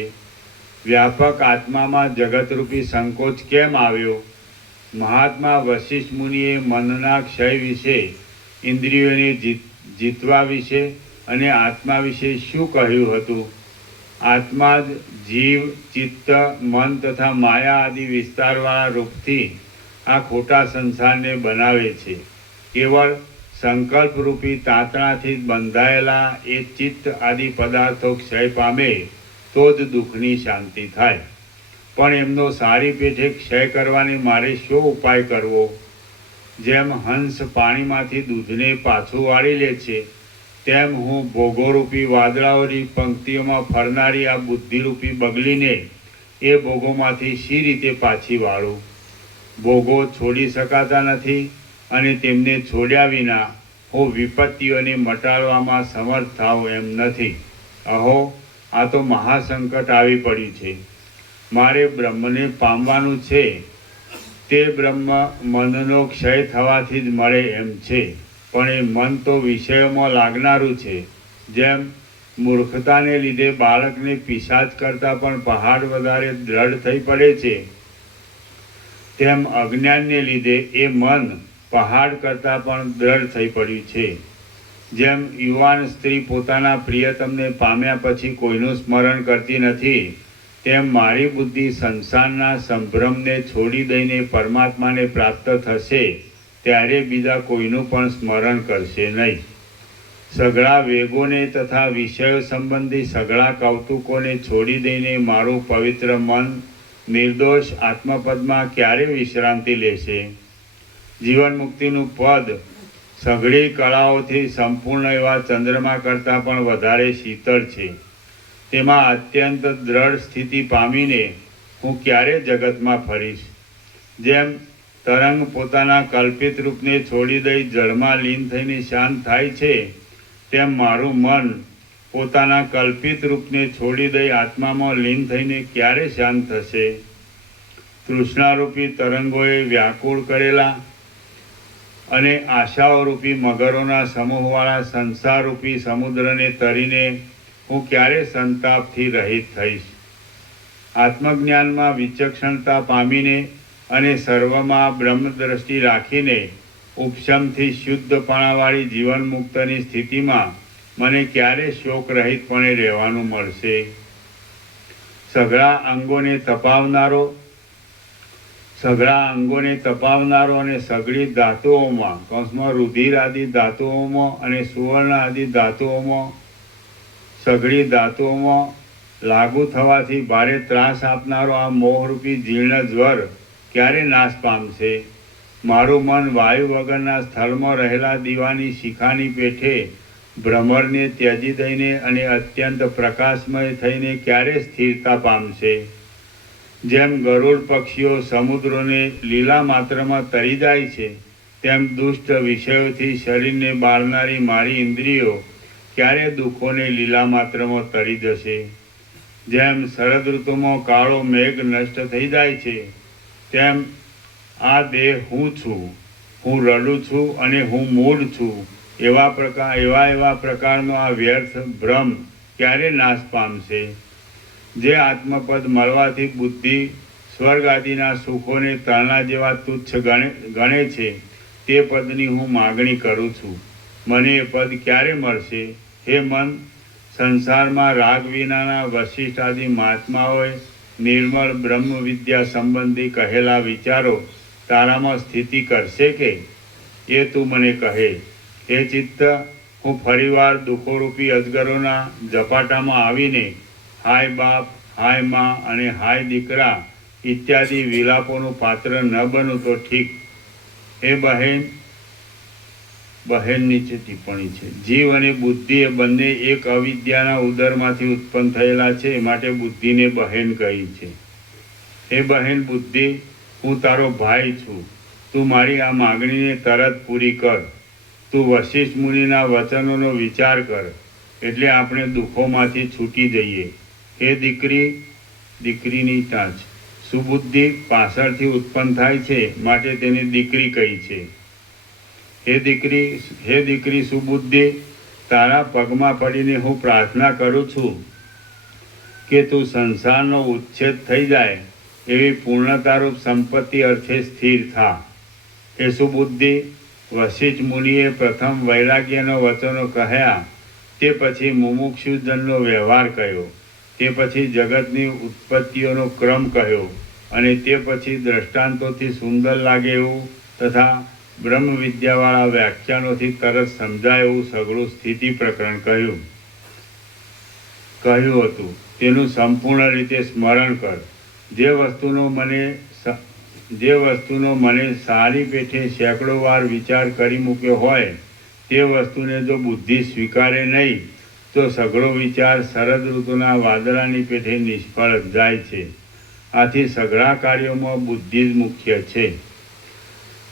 વ્યાપક આત્મામાં જગતરૂપી સંકોચ કેમ આવ્યો? મહાત્મા વશિષ્ઠ મુનિએ મનના ક્ષય વિશે, ઇન્દ્રિયોને જીતવા વિશે અને આત્મા વિશે શું કહ્યું હતું? આત્મા જ જીવ, ચિત્ત, મન તથા માયા આદિ વિસ્તારવાળા રૂપથી આ ખોટા સંસારને બનાવે છે. કેવળ સંકલ્પરૂપી તાંતણાથી બંધાયેલા એ ચિત્ત આદિ પદાર્થો ક્ષય પામે તો જ દુઃખની શાંતિ થાય. પણ એમનો સારી પેઠે ક્ષય કરવાની મારે શો ઉપાય કરવો? જેમ હંસ પાણીમાંથી દૂધને પાછું વાળી લે છે, તેમ હું ભોગોરૂપી વાદળાઓની પંક્તિઓમાં ફરનારી આ બુદ્ધિરૂપી બગલીને એ ભોગોમાંથી શી રીતે પાછી વાળું? ભોગો છોડી શકાતા નથી અને તેમને છોડ્યા વિના હું વિપત્તિઓને મટાડવામાં સમર્થ થાવ એમ નથી. અહો, આ તો મહાસંકટ આવી પડ્યું છે. મારે બ્રહ્મને પામવાનું છે. તે બ્રહ્મ મનનો ક્ષય થવાથી જ મળે એમ છે, પણ એ મન તો વિષયોમાં લાગનારું છે. જેમ મૂર્ખતાને લીધે બાળકને પિશાચ કરતાં પણ પહાડ વધારે દ્રઢ થઈ પડે છે, તેમ અજ્ઞાનને લીધે એ મન પહાડ કરતાં પણ દ્રઢ થઈ પડ્યું છે. જેમ યુવાન સ્ત્રી પોતાના પ્રિયતમને પામ્યા પછી કોઈનું સ્મરણ કરતી નથી, તેમ મારી બુદ્ધિ સંસારના સંભ્રમને છોડી દઈને પરમાત્માને પ્રાપ્ત થશે ત્યારે બીજા કોઈનું પણ સ્મરણ કરશે નહીં. સઘળા વેગોને તથા વિષયો સંબંધી સઘળા કૌતુકોને છોડી દઈને મારું પવિત્ર મન નિર્દોષ આત્મપદમાં ક્યારે વિશ્રાંતિ લેશે? જીવન મુક્તિનું પદ સઘળી કળાઓથી સંપૂર્ણ એવા ચંદ્રમા કરતાં પણ વધારે શીતળ છે. તેમાં અત્યંત દ્રઢ સ્થિતિ પામીને હું ક્યારે જગતમાં ફરીશ? જેમ તરંગ પોતાના કલ્પિત રૂપને છોડી દઈ જળમાં લીન થઈને શાંત થાય છે, તેમ મારું મન પોતાના કલ્પિત રૂપને છોડી દઈ આત્મામાં લીન થઈને ક્યારે શાંત થશે? તૃષ્ણારૂપી તરંગોએ વ્યાકુળ કરેલા અને આશાઓરૂપી મગરોના સમૂહવાળા સંસારરૂપી સમુદ્રને તરીને હું ક્યારે સંતાપથી રહિત થઈશ? આત્મજ્ઞાનમાં વિચક્ષણતા પામીને અને સર્વમાં બ્રહ્મદ્રષ્ટિ રાખીને ઉપશમથી શુદ્ધપણાવાળી જીવન મુક્તની સ્થિતિમાં મને ક્યારે શોક રહિતપણે રહેવાનું મળશે? સઘળા અંગોને તપાવનારો અને સઘળી ધાતુઓમાં કૌંસમાં રુધિર આદિ ધાતુઓમાં અને સુવર્ણ આદિ ધાતુઓમાં સઘળી ધાતુઓમાં લાગુ થવાથી ભારે ત્રાસ આપનારો આ મોહરૂપી જીર્ણ જ્વર ક્યારે નાશ પામશે? મારું મન વાયુ વગરના સ્થળમાં રહેલા દીવાની શિખાની પેઠે ભ્રમરને ત્યજી દઈને અને અત્યંત પ્રકાશમય થઈને ક્યારે સ્થિરતા પામશે? જેમ ગરુડ પક્ષીઓ સમુદ્રોને લીલા માત્રમાં તરી જાય છે, તેમ દુષ્ટ વિષયોથી શરીરને બાળનારી મારી ઇન્દ્રિયો ક્યારે દુઃખોને લીલા માત્રમાં તરી જશે? જેમ શરદ ઋતુમાં કાળો મેઘ નષ્ટ થઈ જાય છે, તેમ આ દેહ હું છું, હું રડું છું અને હું મૂળ છું એવા પ્રકારનો આ વ્યર્થ ભ્રમ ક્યારે નાશ પામશે? જે આત્મપદ મળવાથી બુદ્ધિ સ્વર્ગ આદિના સુખોને તરણા જેવા તુચ્છ ગણે છે, તે પદની હું માગણી કરું છું. મને એ પદ ક્યારે મળશે? હે મન, સંસારમાં રાગ વિનાના વશિષ્ઠ આદિ મહાત્માઓએ નિર્મળ બ્રહ્મ વિદ્યા સંબંધી કહેલા વિચારો તારામાં સ્થિતિ કરશે કે? એ તું મને કહે. હે ચિત્ત, હું ફરીવાર દુઃખોરૂપી અજગરોના ઝપાટામાં આવીને હાય બાપ, હાય મા અને હાય દીકરા ઇત્યાદિ વિલાપોનું પાત્ર ન બનું તો ઠીક. એ બહેન નીચે ટિપ્પણી છે. જીવ અને બુદ્ધિ એ બંને એક અવિદ્યાના ઉદરમાંથી ઉત્પન્ન થયેલા છે, માટે બુદ્ધિને બહેન કહી છે. હે બહેન બુદ્ધિ, હું તારો ભાઈ છું. તું મારી આ માગણીને તરત પૂરી કર. તું વશિષ્ઠ મુનિના વચનોનો વિચાર કર, એટલે આપણે દુઃખોમાંથી છૂટી જઈએ. હે દીકરીની ટાંચ, સુબુદ્ધિ પાછળથી ઉત્પન્ન થાય છે, માટે તેને દીકરી કહી છે. હે દીકરી સુબુદ્ધિ, તારા પગમાં પડીને હું પ્રાર્થના કરું છું કે તું સંસારનો ઉચ્છેદ થઈ જાય એવી પૂર્ણતારૂપ સંપત્તિ અર્થે સ્થિર થા. હે સુબુદ્ધિ, વશિષ્ઠ મુનિએ પ્રથમ વૈરાગ્યનો વચનો કહ્યા, તે પછી મુમુક્ષુજનનો વ્યવહાર કહ્યો, તે પછી જગતની ઉત્પત્તિઓનો ક્રમ કહ્યો અને તે પછી દ્રષ્ટાંતોથી સુંદર લાગે એવું તથા બ્રહ્મ વિદ્યાવાળા વ્યાખ્યાનોથી તરત સમજાય એવું સઘળું સ્થિતિ પ્રકરણ કહ્યું હતું. તેનું સંપૂર્ણ રીતે સ્મરણ કર. જે વસ્તુનો મને સારી પેઠે સેંકડો વાર વિચાર કરી મૂક્યો હોય તે વસ્તુને જો બુદ્ધિ સ્વીકારે નહીં તો સઘળો વિચાર શરદ ઋતુના વાદળાની પેઠે નિષ્ફળ જાય છે. આથી સઘળા કાર્યોમાં બુદ્ધિ જ મુખ્ય છે.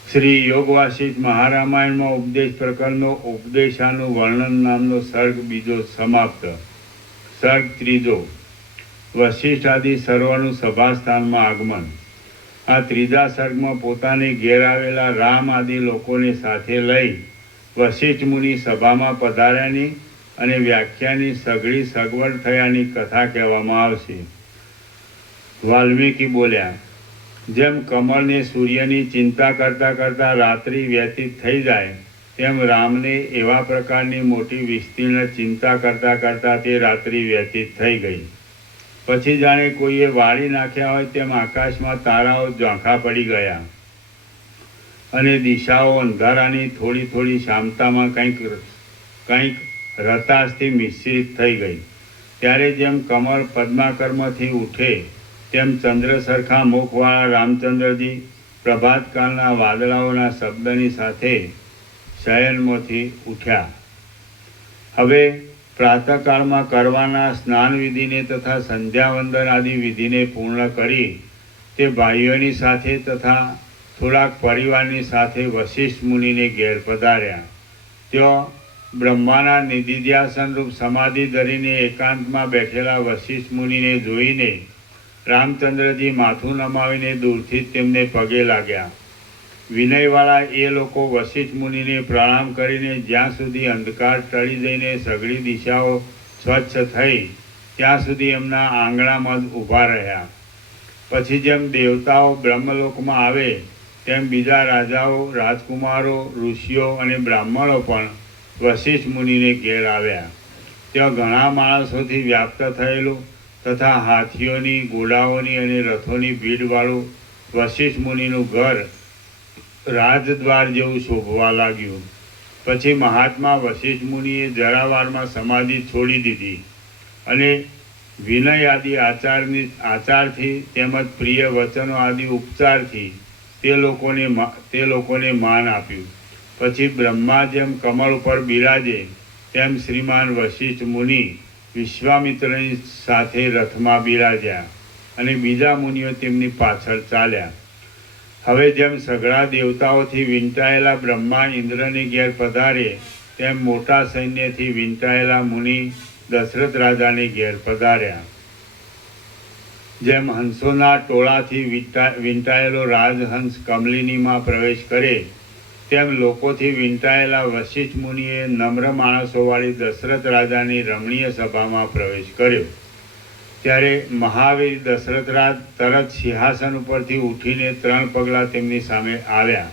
શ્રી યોગ વાસિષ્ઠ મહારામાયણમાં ઉપદેશ પ્રકરણનો ઉપદેશાનું વર્ણન નામનો સર્ગ બીજો સમાપ્ત. સર્ગ ત્રીજો, વશિષ્ઠ આદિ સર્વનું સભાસ્થાનમાં આગમન. આ ત્રીજા સર્ગમાં પોતાને ઘેર આવેલા રામ આદિ લોકોને સાથે લઈ વશિષ્ઠ મુનિ સભામાં પધાર્યાની અને વ્યાખ્યાની સઘળી સગવડ થયાની કથા કહેવામાં આવશે. વાલ્મીકી બોલ્યા, જેમ કમળને સૂર્યની ચિંતા કરતાં કરતાં રાત્રિ વ્યતીત થઈ જાય તેમ રામને એવા પ્રકારની મોટી વિસ્તીર્ણ ચિંતા કરતાં કરતાં તે રાત્રિ વ્યતીત થઈ ગઈ. પછી જાણે કોઈએ વાળી નાખ્યા હોય તેમ આકાશમાં તારાઓ ઝાંખા પડી ગયા અને દિશાઓ અંધારાની થોડી થોડી શાંતામાં કંઈક રતાશથી મિશ્રિત થઈ ગઈ. ત્યારે જેમ કમળ પદ્માકર્મથી ઉઠે તેમ ચંદ્ર સરખા મુખવાળા રામચંદ્રજી પ્રભાતકાળના વાદળાઓના શબ્દની સાથે શયનમાંથી ઉઠ્યા. હવે પ્રાતઃકાળમાં કરવાના સ્નાન વિધિને તથા સંધ્યાવંદન આદિ વિધિને પૂર્ણ કરી તે ભાઈઓની સાથે તથા થોડાક પરિવારની સાથે વશિષ્ઠ મુનિને ઘેર પધાર્યા. ત્યાં બ્રહ્માના નિધિધ્યાસન રૂપ સમાધિ ધરીને એકાંતમાં બેઠેલા વશિષ્ઠ મુનિને જોઈને રામચંદ્રજી માથું નમાવીને દૂરથી જ તેમને પગે લાગ્યા. વિનયવાળા એ લોકો વશિષ્ઠ મુનિને પ્રણામ કરીને જ્યાં સુધી અંધકાર ટળી જઈને સઘળી દિશાઓ સ્વચ્છ થઈ ત્યાં સુધી એમના આંગણામાં જ ઊભા રહ્યા. પછી જેમ દેવતાઓ બ્રહ્મલોકમાં આવે તેમ બીજા રાજાઓ, રાજકુમારો, ઋષિઓ અને બ્રાહ્મણો પણ વશિષ્ઠ મુનિને ઘેર આવ્યા. ત્યાં ઘણા માણસોથી વ્યાપ્ત થયેલું તથા હાથીઓની, ઘોડાઓની અને રથોની ભીડવાળું વશિષ્ઠ મુનિનું ઘર રાજદ્વાર જેવું શોભવા લાગ્યું. પછી મહાત્મા વશિષ્ઠ મુનિએ જરાવારમાં સમાધિ છોડી દીધી અને વિનય આદિ આચારથી તેમજ પ્રિય વચનો આદિ ઉપચારથી તે લોકોને માન આપ્યું. પછી બ્રહ્મા જેમ કમળ ઉપર બિરાજે તેમ શ્રીમાન વશિષ્ઠ મુનિ વિશ્વામિત્રની સાથે રથમાં બિરાજ્યા અને બીજા મુનિઓ તેમની પાછળ ચાલ્યા. હવે જેમ સઘળા દેવતાઓથી વીંટાયેલા બ્રહ્મા ઇન્દ્રને ઘેર પધારે તેમ મોટા સૈન્યથી વીંટાયેલા મુનિ દશરથ રાજાને ઘેર પધાર્યા. જેમ હંસોના ટોળાથી વીંટાયેલો રાજહંસ કમલિનીમાં પ્રવેશ કરે તેમ લોકોથી વીંટાયેલા વશિષ્ઠ મુનિએ નમ્ર માણસોવાળી દશરથ રાજાની રમણીય સભામાં પ્રવેશ કર્યો. ત્યારે મહાવીર દશરથરાજ તરત સિંહાસન ઉપરથી ઉઠીને 3 પગલાં તેમની સામે આવ્યા.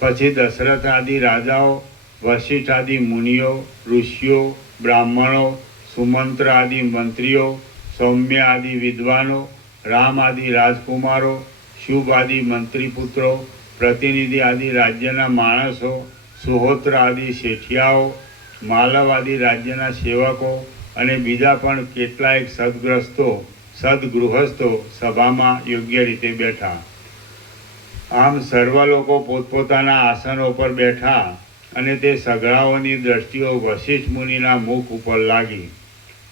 પછી દશરથ આદિ રાજાઓ, વશિષ્ઠ આદિ મુનિઓ, ઋષિઓ, બ્રાહ્મણો, સુમંત્ર આદિ મંત્રીઓ, સૌમ્ય આદિ વિદ્વાનો, રામ આદિ રાજકુમારો, શુભ આદિ મંત્રીપુત્રો, પ્રતિનિધિ આદિ રાજ્યના માણસો, સુહોત્ર આદિ શેઠિયાઓ, માલવ આદિ રાજ્યના સેવકો અને બીજા પણ કેટલાયક સદગૃહસ્થો સભામાં યોગ્ય રીતે બેઠા. આમ સર્વ લોકો પોતપોતાના આસનો પર બેઠા અને તે સઘળાઓની દ્રષ્ટિઓ વશિષ્ઠ મુનિના મુખ ઉપર લાગી.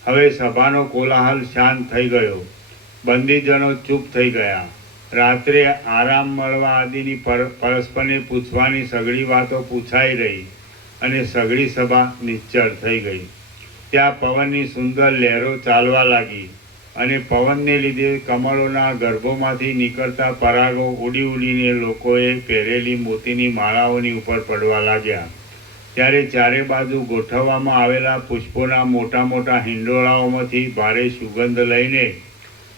હવે સભાનો કોલાહલ શાંત થઈ ગયો. બંદીજનો ચૂપ થઈ ગયા. રાત્રે આરામ મળવા આદિની પરસ્પરને પૂછવાની સઘળી વાતો પૂછાઈ રહી અને સઘળી સભા નિશ્ચળ થઈ ગઈ. ત્યાં પવનની સુંદર લહેરો ચાલવા લાગી અને પવનને લીધે કમળોના ગર્ભોમાંથી નીકળતા પરાગો ઉડી ઉડીને લોકોએ પહેરેલી મોતીની માળાઓની ઉપર પડવા લાગ્યા. ત્યારે ચારે બાજુ ગોઠવવામાં આવેલા પુષ્પોના મોટા મોટા હિંડોળાઓમાંથી ભારે સુગંધ લઈને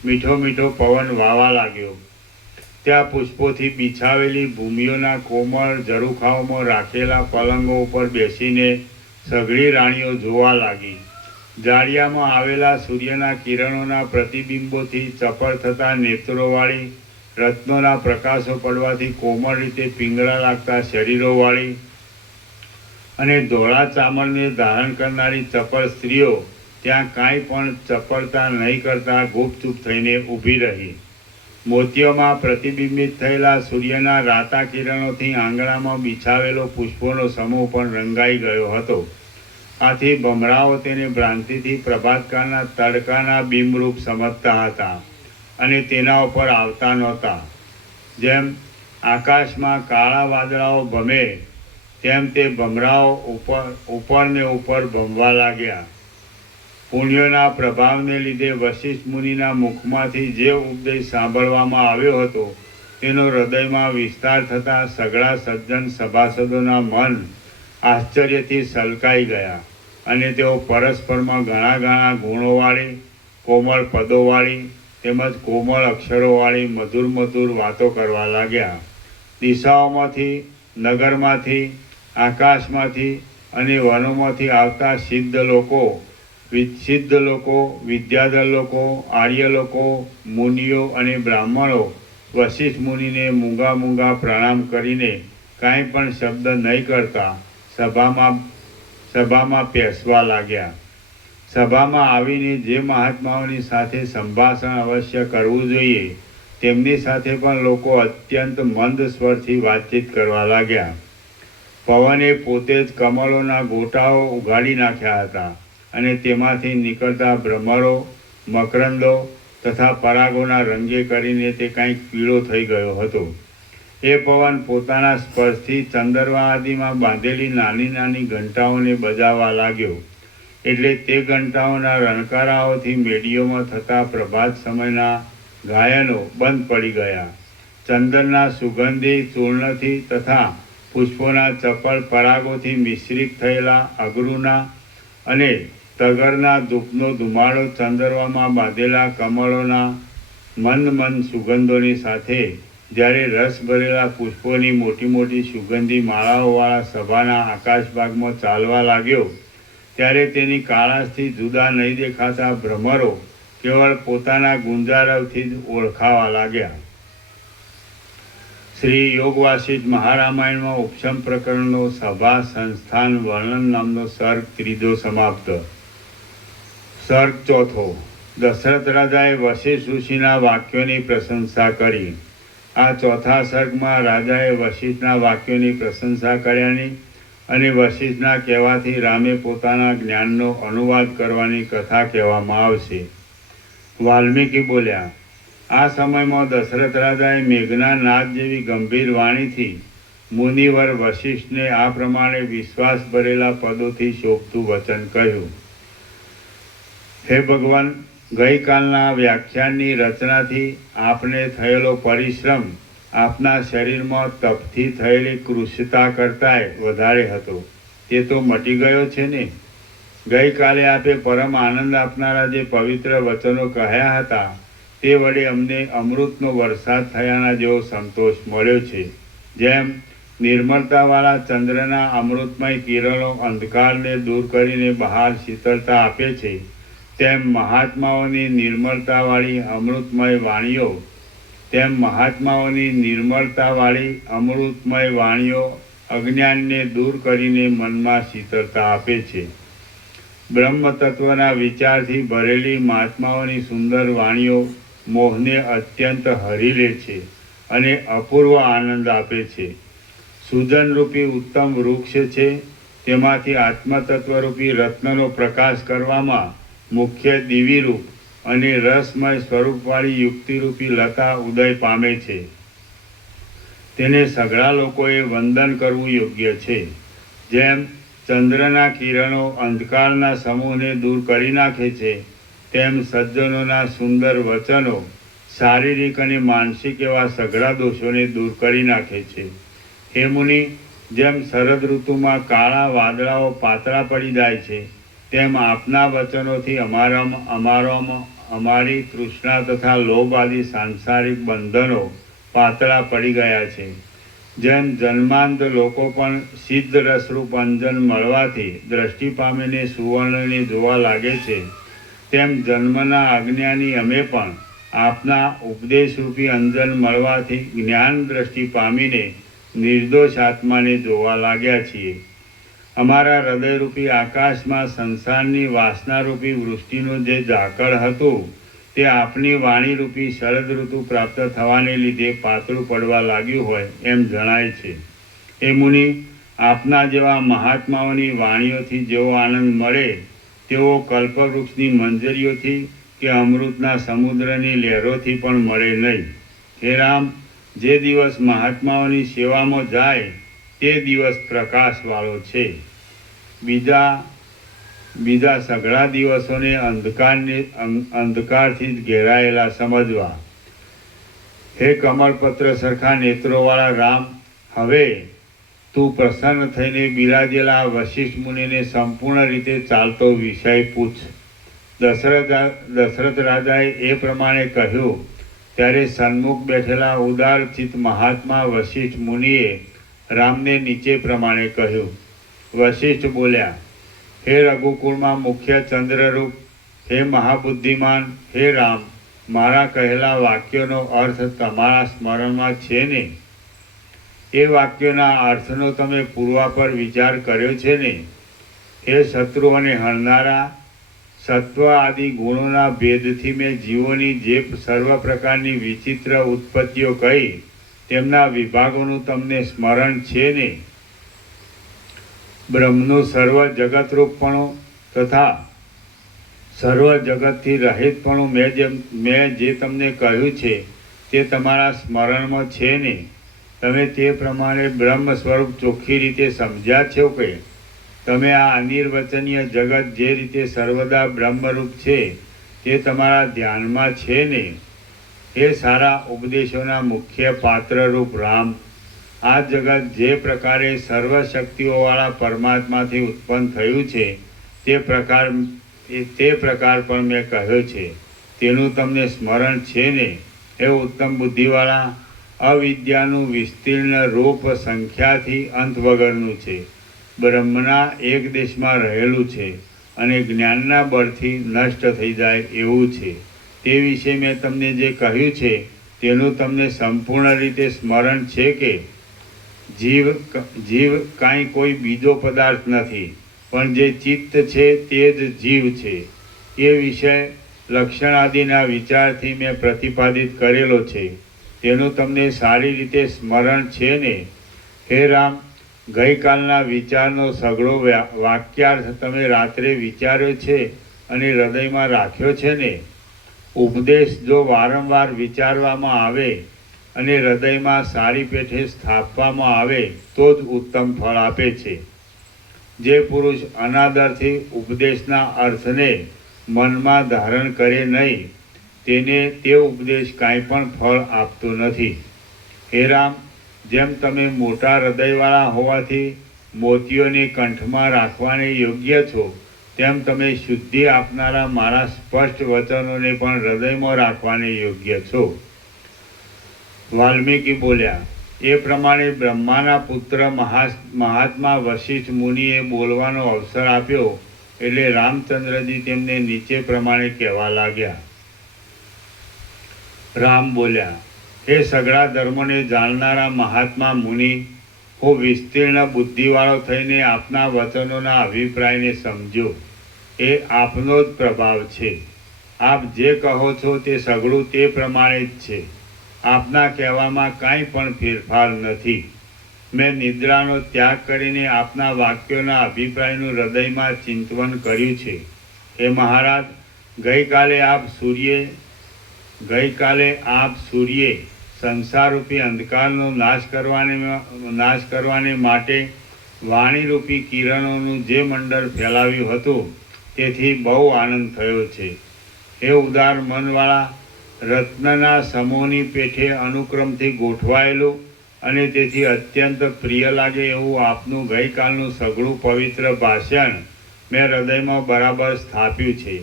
મીઠો મીઠો પવન વાવા લાગ્યો. ત્યાં પુષ્પોથી બિછાવેલી ભૂમિઓના કોમળ ઝરૂખાઓમાં રાખેલા પલંગો ઉપર બેસીને સઘળી રાણીઓ જોવા લાગી. જાળિયામાં આવેલા સૂર્યના કિરણોના પ્રતિબિંબોથી ચપળ થતા નેત્રોવાળી, રત્નોના પ્રકાશો પડવાથી કોમળ રીતે પીંગળા લાગતા શરીરોવાળી અને ધોળા ચામડને ધારણ કરનારી ચપળ સ્ત્રીઓ ત્યાં કાંઈ પણ ચપળતા નહીં કરતા ગુપચૂપ થઈને ઊભી રહી. મોતિયોમાં પ્રતિબિંબિત થયેલા સૂર્યના રાતા કિરણોથી આંગણામાં બિછાવેલો પુષ્પોનો સમૂહ પણ રંગાઈ ગયો હતો. આથી ભમરાઓ તેને ભ્રાંતિથી પ્રભાતકાળના તડકાના બિંબરૂપ સમજતા હતા અને તેના ઉપર આવતા નહોતા. જેમ આકાશમાં કાળા વાદળાઓ ભમે તેમ તે ભમરાઓ ઉપર ને ઉપર ભમવા લાગ્યા. પુણ્યોના પ્રભાવને લીધે વશિષ્ઠ મુનિના મુખમાંથી જે ઉપદેશ સાંભળવામાં આવ્યો હતો તેનો હૃદયમાં વિસ્તાર થતાં સઘળા સજ્જન સભાસદોના મન આશ્ચર્યથી સલકાઈ ગયા અને તેઓ પરસ્પરમાં ઘણા ઘણા ગુણોવાળી, કોમળ પદોવાળી તેમજ કોમળ અક્ષરોવાળી મધુર મધુર વાતો કરવા લાગ્યા. દિશાઓમાંથી, નગરમાંથી, આકાશમાંથી અને વનોમાંથી આવતા સિદ્ધ લોકો, વિદ્યાધર લોકો, આર્ય લોકો, મુનિઓ અને બ્રાહ્મણો વશિષ્ઠ મુનિને મૂંગા મૂંગા પ્રણામ કરીને કાંઈ પણ શબ્દ નહીં કરતા સભામાં પેસવા લાગ્યા. સભામાં આવીને જે મહાત્માઓની સાથે સંભાષણ અવશ્ય કરવું જોઈએ તેમની સાથે પણ લોકો અત્યંત મંદ સ્વરથી વાતચીત કરવા લાગ્યા. પવને પોતે જ કમળોના ગોટાઓ ઉગાડી નાખ્યા હતા અને તેમાંથી નીકળતા ભ્રમરો, મકરંદો તથા પરાગોના રંગે કરીને તે કંઈક પીળો થઈ ગયો હતો. એ પવન પોતાના સ્પર્શથી ચંદરવા આદિમાં બાંધેલી નાની નાની ઘંટાઓને બજાવવા લાગ્યો. એટલે તે ઘંટાઓના રણકારાઓથી મેડીઓમાં થતા પ્રભાત સમયના ગાયનો બંધ પડી ગયા. ચંદનના સુગંધી ચૂર્ણથી તથા પુષ્પોના ચપળ પરાગોથી મિશ્રિત થયેલા અગરુના અને તગરના ધૂપનો ધુમાડો ચંદરવામાં બાંધેલા કમળોના મંદ સુગંધોની સાથે જ્યારે રસ ભરેલા પુષ્પોની મોટી મોટી સુગંધી માળાઓવાળા સભાના આકાશભાગમાં ચાલવા લાગ્યો ત્યારે તેની કાળાશથી જુદા નહીં દેખાતા ભ્રમરો કેવળ પોતાના ગુંજારવથી જ ઓળખાવા લાગ્યા. શ્રી યોગ વાસિષ્ઠ મહારામાયણમાં ઉપશમ પ્રકરણનો સભા સંસ્થાન વર્ણન નામનો સર્ગ ત્રીજો સમાપ્ત. સર્ગ ચોથો. દશરથ રાજાએ વશિષ્ઠ ઋષિના વાક્યોની પ્રશંસા કરી. આ ચોથા સર્ગમાં રાજાએ વશિષ્ઠના વાક્યોની પ્રશંસા કર્યાની અને વશિષ્ઠના કહેવાથી રામે પોતાના જ્ઞાનનો અનુવાદ કરવાની કથા કહેવામાં આવશે. વાલ્મીકી બોલ્યા, આ સમયમાં દશરથ રાજાએ મેઘના નાદ જેવી ગંભીર વાણીથી મુનિવર વશિષ્ઠને આ પ્રમાણે વિશ્વાસ ભરેલા પદોથી શોભતું વચન કહ્યું. હે ભગવાન, ગઈકાલના વ્યાખ્યાનની રચનાથી આપને થયેલો પરિશ્રમ આપના શરીરમાં તપથી થયેલી કૃશતા કરતાંય વધારે હતો. તે તો મટી ગયો છે ને? ગઈકાલે આપે પરમ આનંદ આપનારા જે પવિત્ર વચનો કહ્યા હતા તે વડે અમને અમૃતનો વરસાદ થયાના જેવો સંતોષ મળ્યો છે. જેમ નિર્મળતાવાળા ચંદ્રના અમૃતમય કિરણો અંધકારને દૂર કરીને બહાર શીતળતા આપે છે, તેમ મહાત્માઓની નિર્મળતાવાળી અમૃતમય વાણીઓ અજ્ઞાનને દૂર કરીને મનમાં શીતળતા આપે છે. બ્રહ્મ તત્વના વિચારથી ભરેલી મહાત્માઓની સુંદર વાણીઓ મોહને અત્યંત હરી લે છે અને અપૂર્વ આનંદ આપે છે. સુજનરૂપી ઉત્તમ વૃક્ષ છે, તેમાંથી આત્મતત્વરૂપી રત્નનો પ્રકાશ કરવામાં મુખ્ય દિવીરૂપ અને રસમય સ્વરૂપવાળી યુક્તિરૂપી લતા ઉદય પામે છે. તેને સઘળા લોકોએ વંદન કરવું યોગ્ય છે. જેમ ચંદ્રના કિરણો અંધકારના સમૂહને દૂર કરી નાખે છે, તેમ સજ્જનોના સુંદર વચનો શારીરિક અને માનસિક એવા સઘળા દોષોને દૂર કરી નાખે છે. હે મુનિ, જેમ શરદ ઋતુમાં કાળા વાદળાઓ પાતળા પડી જાય છે, તેમ આપના વચનોથી અમારી તૃષ્ણા તથા લોભ આદિ સાંસારિક બંધનો પાતળા પડી ગયા છે. જેમ જન્માંત લોકો પણ સિદ્ધ રસરૂપ અંજન મળવાથી દ્રષ્ટિ પામીને સુવર્ણને જોવા લાગે છે, તેમ જન્મના અજ્ઞાની અમે પણ આપના ઉપદેશરૂપી અંજન મળવાથી જ્ઞાન દ્રષ્ટિ પામીને નિર્દોષ આત્માને જોવા લાગ્યા છીએ. અમારા હૃદયરૂપી આકાશમાં સંસારની વાસનારૂપી વૃષ્ટિનું જે ઝાકળ હતું તે આપની વાણીરૂપી શરદ ઋતુ પ્રાપ્ત થવાને લીધે પાતળું પડવા લાગ્યું હોય એમ જણાય છે. એ મુનિ, આપના જેવા મહાત્માઓની વાણીઓથી જેવો આનંદ મળે તેવો કલ્પવૃક્ષની મંજરીઓથી કે અમૃતના સમુદ્રની લહેરોથી પણ મળે નહીં. હે રામ, જે દિવસ મહાત્માઓની સેવામાં જાય તે દિવસ પ્રકાશવાળો છે. બીજા સઘળા દિવસોને અંધકારથી જ ઘેરાયેલા સમજવા. હે કમળપત્ર સરખા નેત્રોવાળા રામ, હવે તું પ્રસન્ન થઈને બિરાજેલા વશિષ્ઠ મુનિને સંપૂર્ણ રીતે ચાલતો વિષય પૂછ. દશરથ રાજાએ એ પ્રમાણે કહ્યું ત્યારે સન્મુખ બેઠેલા ઉદારચિત્ત મહાત્મા વશિષ્ઠ મુનિએ રામને નીચે પ્રમાણે કહ્યું. વશિષ્ઠ બોલ્યા, હે રઘુકુળમાં મુખ્ય ચંદ્રરૂપ, હે મહાબુદ્ધિમાન, હે રામ, મારા કહેલા વાક્યોનો અર્થ તમારા સ્મરણમાં છે ને? એ વાક્યોના અર્થનો તમે પૂર્વાપર વિચાર કર્યો છે ને? હે શત્રુઓને હણનારા, સત્વ આદિ ગુણોના ભેદથી મેં જીવોની જે સર્વ પ્રકારની વિચિત્ર ઉત્પત્તિઓ કહી તેમના વિભાગોનું તમને સ્મરણ છે ને? બ્રહ્મનું સર્વ જગતરૂપપણું તથા સર્વ જગતથી રહિતપણું મેં જે તમને કહ્યું છે તે તમારા સ્મરણમાં છે ને? તમે તે પ્રમાણે બ્રહ્મ સ્વરૂપ ચોખ્ખી રીતે સમજ્યા છો કે? તમે આ અનિર્વચનીય જગત જે રીતે સર્વદા બ્રહ્મરૂપ છે તે તમારા ધ્યાનમાં છે ને? એ સારા ઉપદેશોના મુખ્ય પાત્રરૂપ રામ, આ જગત જે પ્રકારે સર્વશક્તિઓવાળા પરમાત્માથી ઉત્પન્ન થયું છે તે પ્રકાર પણ મેં કહ્યો છે. તેનું તમને સ્મરણ છે ને? એ ઉત્તમ બુદ્ધિવાળા, અવિદ્યાનું વિસ્તીર્ણ રૂપ સંખ્યાથી અંત વગરનું છે, બ્રહ્મના એક દેશમાં રહેલું છે અને જ્ઞાનના બળથી નષ્ટ થઈ જાય એવું છે. તે વિશે મેં તમને જે કહ્યું છે તેનું તમને સંપૂર્ણ રીતે સ્મરણ છે કે? જીવ કાંઈ કોઈ બીજો પદાર્થ નથી, પણ જે ચિત્ત છે તે જ જીવ છે. એ વિષય લક્ષણ આદિના વિચારથી મેં પ્રતિપાદિત કરેલો છે. તેનું તમને સારી રીતે સ્મરણ છે ને? હે રામ, ગઈકાલના વિચારનો સઘળો વાક્યાર્થ તમે રાત્રે વિચાર્યો છે અને હૃદયમાં રાખ્યો છે ને? ઉપદેશ જો વારંવાર વિચારવામાં આવે અને હૃદયમાં સારી પેઠે સ્થાપવામાં આવે તો જ ઉત્તમ ફળ આપે છે. જે પુરુષ અનાદરથી ઉપદેશના અર્થને મનમાં ધારણ કરે નહીં તેને તે ઉપદેશ કાંઈ પણ ફળ આપતો નથી. હે રામ, જેમ તમે મોટા હૃદયવાળા હોવાથી મોતીઓને કંઠમાં રાખવાને યોગ્ય છો, તેમ તમે શુદ્ધિ આપનારા મારા સ્પષ્ટ વચનોને પણ હૃદયમાં રાખવાને યોગ્ય છો. વાલ્મીકી બોલ્યા, એ પ્રમાણે બ્રહ્માના પુત્ર મહાત્મા વશિષ્ઠ મુનિએ બોલવાનો અવસર આપ્યો એટલે રામચંદ્રજી તેમને નીચે પ્રમાણે કહેવા લાગ્યા. રામ બોલ્યા, હે સઘળા ધર્મોને જાણનારા મહાત્મા મુનિ, હું વિસ્તીર્ણ બુદ્ધિવાળો થઈને આપના વચનોના અભિપ્રાયને સમજ્યો. એ આપનો જ પ્રભાવ છે. આપ જે કહો છો તે સઘળું તે પ્રમાણે જ છે. આપના કહેવામાં કાંઈ પણ ફેરફાર નથી. મેં નિદ્રાનો ત્યાગ કરીને આપના વાક્યોના અભિપ્રાયનું હૃદયમાં ચિંતવન કર્યું છે. હે મહારાજ, ગઈકાલે આપ સૂર્યે સંસારરૂપી અંધકારનો નાશ કરવાને માટે વાણીરૂપી કિરણોનું જે મંડળ ફેલાવ્યું હતું તેથી બહુ આનંદ થયો છે. હે ઉદાર મનવાળા, રત્નના સમૂહની પેઠે અનુક્રમથી ગોઠવાયેલું અને તેથી અત્યંત પ્રિય લાગે એવું આપનું ગઈકાલનું સઘળું પવિત્ર ભાષણ મેં હૃદયમાં બરાબર સ્થાપ્યું છે.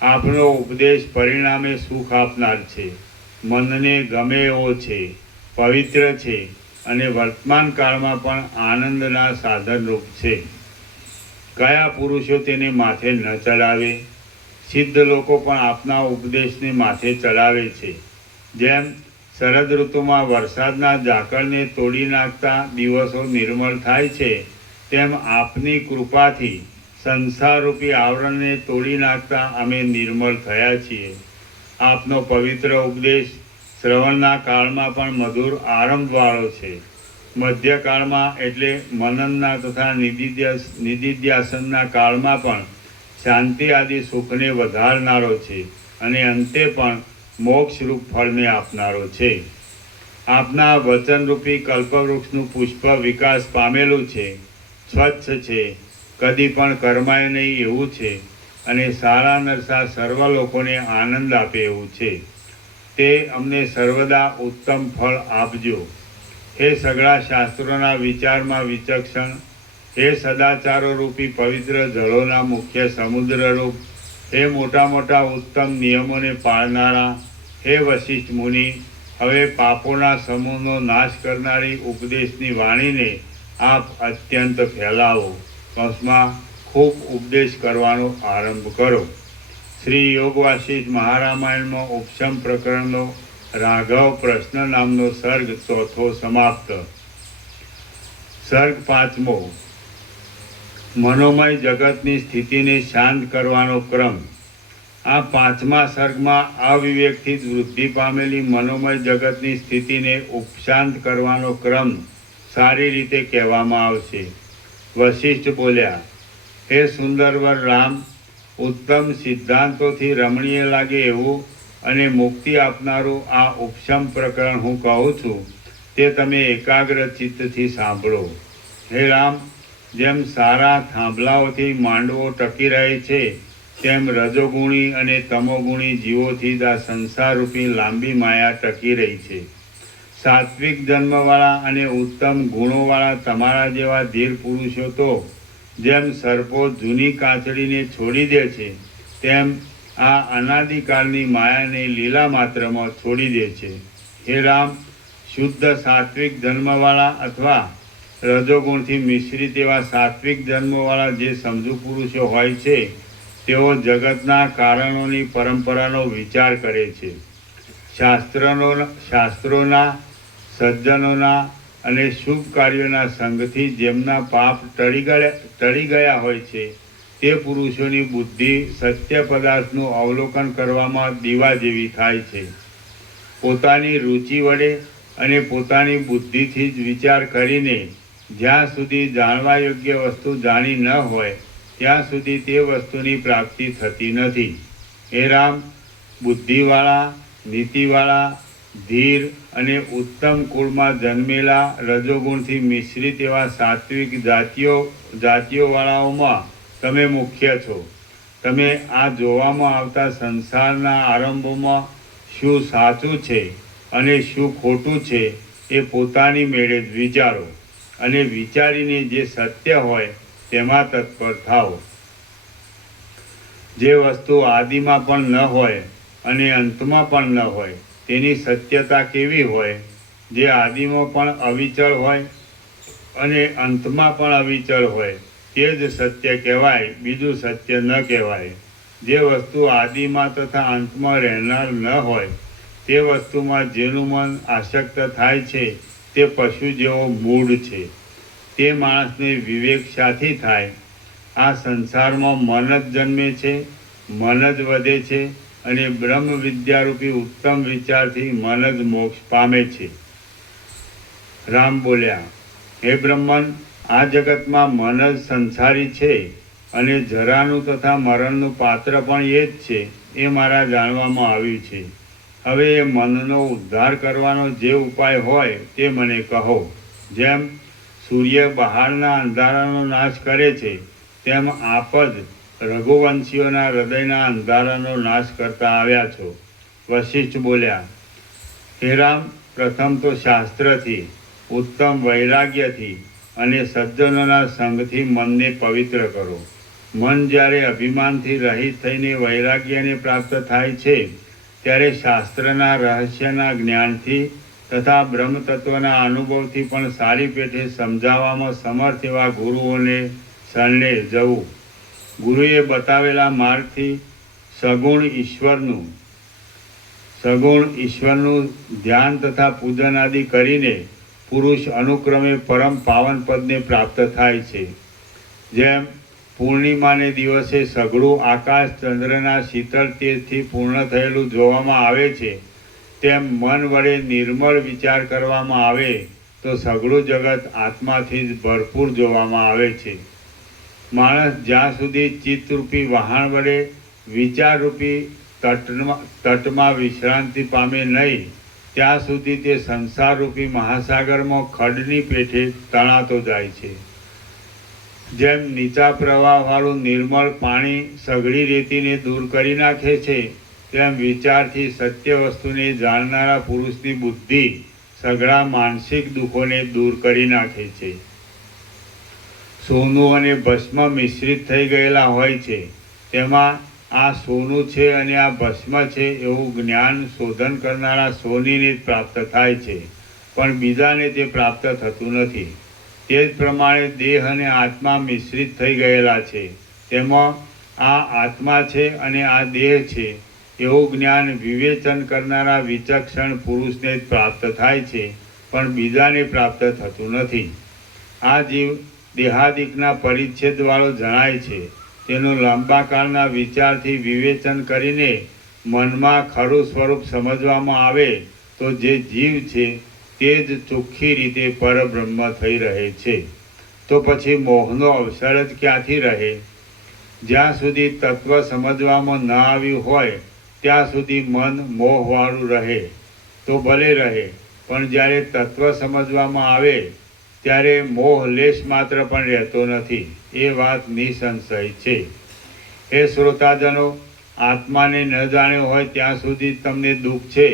આપનો ઉપદેશ પરિણામે સુખ આપનાર છે, મનને ગમે એવો છે, પવિત્ર છે અને વર્તમાન કાળમાં પણ આનંદના સાધનરૂપ છે. કયા પુરુષો તેને માથે ન ચડાવે? સિદ્ધ લોકો પણ આપના ઉપદેશને માથે ચડાવે છે. જેમ શરદ ઋતુમાં વરસાદના ઝાકળને તોડી નાખતા દિવસો નિર્મળ થાય છે, તેમ આપની કૃપાથી સંસારરૂપી આવરણને તોડી નાખતા અમે નિર્મળ થયા છીએ. આપનો પવિત્ર ઉપદેશ શ્રવણના કાળમાં પણ મધુર આરંભવાળો છે, મધ્યકાળમાં એટલે મનનના તથા નિધિધ્યાસનના કાળમાં પણ શાંતિ આદિ સુખને વધારનારો છે અને અંતે પણ મોક્ષરૂપ ફળને આપનારો છે. આપના વચનરૂપી કલ્પવૃક્ષનું પુષ્પ વિકાસ પામેલું છે, સ્વચ્છ છે, કદી પણ કરમાય નહીં એવું છે અને સારા નરસા સર્વ લોકોને આનંદ આપે એવું છે. તે અમને સર્વદા ઉત્તમ ફળ આપજો. હે સઘળા શાસ્ત્રોના વિચારમાં વિચક્ષણ, હે સદાચારો રૂપી પવિત્ર જળોના મુખ્ય સમુદ્રરૂપ, હે મોટા મોટા ઉત્તમ નિયમોને પાળનારા, હે વશિષ્ઠ મુનિ, હવે પાપોના સમૂહનો નાશ કરનારી ઉપદેશની વાણીને આપ અત્યંત ફેલાવો. કૌંસમાં ખૂબ ઉપદેશ કરવાનો આરંભ કરો. શ્રી યોગ વાસિષ્ઠ મહારામાયણમાં ઉપશમ પ્રકરણનો રાઘવ પ્રશ્ન નામનો સર્ગ ચોથો સમાપ્ત. સર્ગ પાંચમો. મનોમય જગતની સ્થિતિને શાંત કરવાનો ક્રમ. આ પાંચમા સર્ગમાં અવિવેકથી વૃદ્ધિ પામેલી મનોમય જગતની સ્થિતિને ઉપશાંત કરવાનો ક્રમ સારી રીતે કહેવામાં આવશે. વશિષ્ઠ બોલ્યા, હે સુંદરવર રામ, ઉત્તમ સિદ્ધાંતોથી રમણીય લાગે એવું અને મુક્તિ આપનારું આ ઉપશમ પ્રકરણ હું કહું છું તે તમે એકાગ્ર ચિત્તથી સાંભળો. હે રામ, જેમ સારા થાંભલાઓથી માંડવો ટકી રહે છે તેમ રજોગુણી અને તમોગુણી જીવોથી આ સંસારરૂપી લાંબી માયા ટકી રહી છે. સાત્વિક જન્મવાળા અને ઉત્તમ ગુણોવાળા તમારા જેવા ધીર પુરુષો તો જેમ સર્પો જૂની કાચડીને છોડી દે છે તેમ આ અનાદિકાળની માયાને લીલા માત્રમાં છોડી દે છે. હે રામ, શુદ્ધ સાત્વિક જન્મવાળા અથવા રજોગુણથી મિશ્રિત એવા સાત્વિક જન્મવાળા જે સમજુ પુરુષો હોય છે તેઓ જગતના કારણોની પરંપરાનો વિચાર કરે છે. શાસ્ત્રોના, સજ્જનોના અને શુભ કાર્યોના સંગથી જેમના પાપ ટળી ગયા હોય છે તે પુરુષોની બુદ્ધિ સત્ય પદાર્થનું અવલોકન કરવામાં દીવા જેવી થાય છે. પોતાની રુચિ વડે અને પોતાની બુદ્ધિથી જ વિચાર કરીને જ્યાં સુધી જાણવા યોગ્ય વસ્તુ જાણી ન હોય ત્યાં સુધી તે વસ્તુની પ્રાપ્તિ થતી નથી. હે રામ, બુદ્ધિવાળા, નીતિવાળા, ધીર અને ઉત્તમ કુળમાં જન્મેલા રજોગુણથી મિશ્રિત એવા સાત્વિક જાતિઓવાળાઓમાં તમે મુખ્ય છો. તમે આ જોવામાં આવતા સંસારના આરંભોમાં શું સાચું છે અને શું ખોટું છે એ પોતાની મેળે જ વિચારો અને વિચારીને જે સત્ય હોય તેમાં તત્પર થાઓ. જે વસ્તુ આદિમાં પણ ન હોય અને અંતમાં પણ ન હોય તેની સત્યતા કેવી હોય? જે આદિમાં પણ અવિચળ હોય અને અંતમાં પણ અવિચળ હોય તે જ સત્ય કહેવાય, બીજું સત્ય ન કહેવાય. જે વસ્તુ આદિમાં તથા અંતમાં રહેનાર ન હોય તે વસ્તુમાં જેનું મન આસક્ત થાય છે તે પશુ જેવો મૂઢ છે. તે માણસને વિવેક શાથી થાય? આ સંસારમાં મન જ જન્મે છે, મન જ વધે છે અને બ્રહ્મ વિદ્યારૂપી ઉત્તમ વિચારથી મન જ મોક્ષ પામે છે. રામ બોલ્યા, હે બ્રહ્મન, આ જગતમાં મન જ સંસારી છે અને જરાનું તથા મરણનું પાત્ર પણ એ જ છે એ મારા જાણવામાં આવ્યું છે. હવે એ મનનો ઉદ્ધાર કરવાનો જે ઉપાય હોય તે મને કહો. જેમ સૂર્ય બહારના અંધારાનો નાશ કરે છે તેમ આપ જ રઘુવંશીઓના હૃદયના અંધારાનો નાશ કરતા આવ્યા છો. વશિષ્ઠ બોલ્યા, હે રામ, પ્રથમ તો શાસ્ત્રથી, ઉત્તમ વૈરાગ્યથી અને સજ્જનોના સંગથી મનને પવિત્ર કરો. મન જ્યારે અભિમાનથી રહિત થઈને વૈરાગ્યને પ્રાપ્ત થાય છે ત્યારે શાસ્ત્રના રહસ્યના જ્ઞાનથી તથા બ્રહ્મતત્વના અનુભવથી પણ સારી પેઠે સમજાવવામાં સમર્થ એવા ગુરુઓને શરણે જવું. ગુરુએ બતાવેલા માર્ગથી સગુણ ઈશ્વરનું ધ્યાન તથા પૂજન આદિ કરીને પુરુષ અનુક્રમે પરમ પાવન પદને પ્રાપ્ત થાય છે. જેમ પૂર્ણિમાને દિવસે સઘળું આકાશ ચંદ્રના શીતળ તેજથી પૂર્ણ થયેલું જોવામાં આવે છે, તેમ મન વડે નિર્મળ વિચાર કરવામાં આવે તો સઘળું જગત આત્માથી જ ભરપૂર જોવામાં આવે છે. માણસ જ્યાં સુધી ચિત્તરૂપી વહાણ વડે વિચારરૂપી તટમાં વિશ્રાંતિ પામે નહીં, ત્યાં સુધી તે સંસારરૂપી મહાસાગરમાં ખડની પેઠે તણાતો જાય છે. જેમ નીચા પ્રવાહવાળું નિર્મળ પાણી સઘળી રેતીને દૂર કરી નાખે છે, તેમ વિચારથી સત્ય વસ્તુને જાણનારા પુરુષની બુદ્ધિ સઘળા માનસિક દુઃખોને દૂર કરી નાખે છે. સોનું અને ભસ્મ મિશ્રિત થઈ ગયેલા હોય છે, તેમાં આ સોનું છે અને આ ભસ્મ છે એવું જ્ઞાન શોધન કરનારા સોનીને જ પ્રાપ્ત થાય છે, પણ બીજાને તે પ્રાપ્ત થતું નથી. તે જ પ્રમાણે દેહ અને આત્મા મિશ્રિત થઈ ગયેલા છે, તેમાં આ આત્મા છે અને આ દેહ છે એવું જ્ઞાન વિવેચન કરનારા વિચક્ષણ પુરુષને જ પ્રાપ્ત થાય છે, પણ બીજાને પ્રાપ્ત થતું નથી. આ જીવ દેહાદિકના પરિચ્છેદવાળો જણાય છે. તેનો લાંબા કાળના વિચારથી વિવેચન કરીને મનમાં ખરું સ્વરૂપ સમજવામાં આવે તો જે જીવ છે તે જ ચોખ્ખી રીતે પરબ્રહ્મ થઈ રહે છે. તો પછી મોહનો અવસર જ ક્યાંથી રહે? જ્યાં સુધી તત્વ સમજવામાં ન આવ્યું હોય ત્યાં સુધી મન મોહવાળું રહે તો ભલે રહે, પણ જ્યારે તત્વ સમજવામાં આવે ત્યારે મોહ લેશ માત્ર પણ રહેતો નથી. એ વાત નિસંશય છે. હે શ્રોતાજનો, આત્માને ન જાણ્યો હોય ત્યાં સુધી તમને દુઃખ છે,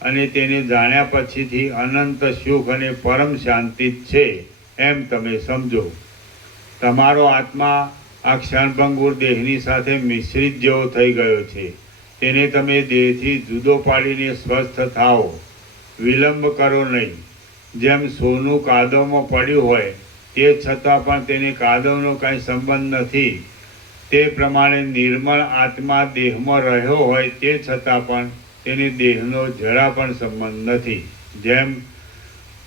અને તેને જાણ્યા પછીથી અનંત સુખ અને પરમ શાંતિ જ છે એમ તમે સમજો. તમારો આત્મા આ ક્ષણભંગુર દેહની સાથે મિશ્રિત જેવો થઈ ગયો છે. તેને તમે દેહથી જુદો પાડીને સ્વસ્થ થાઓ, વિલંબ કરો નહીં. જેમ સોનું કાદવમાં પડ્યું હોય તે છતાં પણ તેને કાદવનો કાંઈ સંબંધ નથી, તે પ્રમાણે નિર્મળ આત્મા દેહમાં રહ્યો હોય તે છતાં પણ તેને દેહનો જરા પણ સંબંધ નથી. જેમ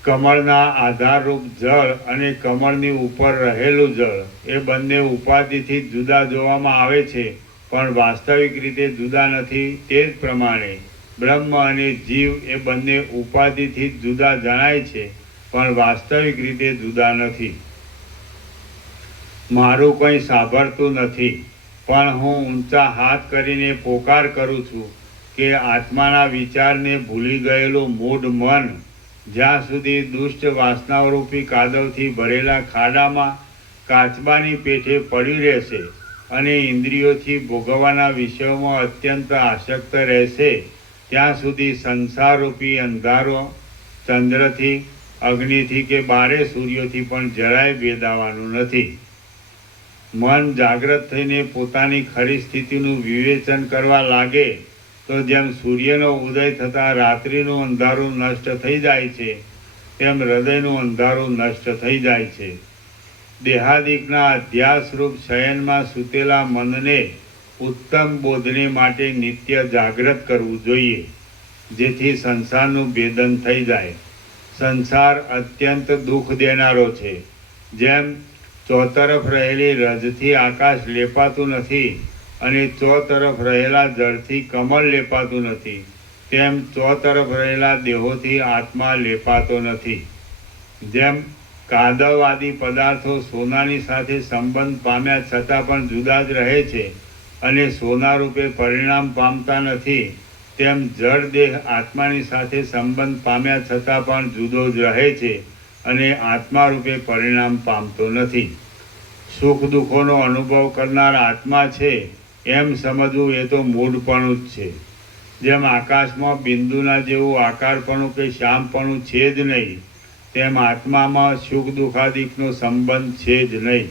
કમળના આધારરૂપ જળ અને કમળની ઉપર રહેલું જળ એ બંને ઉપાધિથી જુદા જોવામાં આવે છે, પણ વાસ્તવિક રીતે જુદા નથી, તે જ પ્રમાણે બ્રહ્મ અને જીવ એ બંને ઉપાધિથી જુદા જણાય છે, પણ વાસ્તવિક રીતે જુદા નથી. મારું કંઈ સાંભળતું નથી, પણ હું ઊંચા હાથ કરીને પોકાર કરું છું કે આત્માના વિચારને ભૂલી ગયેલું મૂઢ મન જ્યાં સુધી દુષ્ટ વાસનારૂપી કાદવથી ભરેલા ખાડામાં કાચબાની પેઠે પડ્યું રહેશે અને ઇન્દ્રિયોથી ભોગવવાના વિષયોમાં અત્યંત આસક્ત રહેશે, ત્યાં સુધી સંસારરૂપી અંધારો ચંદ્રથી, અગ્નિથી કે બારે સૂર્યોથી પણ જરાય ભેદાવાનું નથી. મન જાગ્રત થઈને પોતાની ખરી સ્થિતિનું વિવેચન કરવા લાગે તો જેમ સૂર્યનો ઉદય થતાં રાત્રિનું અંધારું નષ્ટ થઈ જાય છે, તેમ હૃદયનું અંધારું નષ્ટ થઈ જાય છે. દેહાદિકના અધ્યાસરૂપ શયનમાં સૂતેલા મનને ઉત્તમ બોધને માટે નિત્ય જાગ્રત કરવું જોઈએ, જેથી સંસારનું ભેદન થઈ જાય. સંસાર અત્યંત દુઃખ દેનારો છે. જેમ ચોતરફ રહેલી રજથી આકાશ લેપાતું નથી અને ચોતરફ રહેલા જળથી કમળ લેપાતું નથી, તેમ ચોતરફ રહેલા દેહોથી આત્મા લેપાતો નથી. જેમ કાદવ આદિ પદાર્થો સોનાની સાથે સંબંધ પામ્યા છતાં પણ જુદા જ રહે છે અને સોના રૂપે પરિણામ પામતા નથી, તેમ જળ દેહ આત્માની સાથે સંબંધ પામ્યા છતાં પણ જુદો જ રહે છે અને આત્મા રૂપે પરિણામ પામતો નથી. સુખ દુઃખોનો અનુભવ કરનાર આત્મા છે એમ સમજવું એ તો મૂઢપણું જ છે. જેમ આકાશમાં બિંદુના જેવું આકારપણું કે શ્યામપણું છે જ નહીં, તેમ આત્મામાં સુખ દુઃખાદિકનો સંબંધ છે જ નહીં.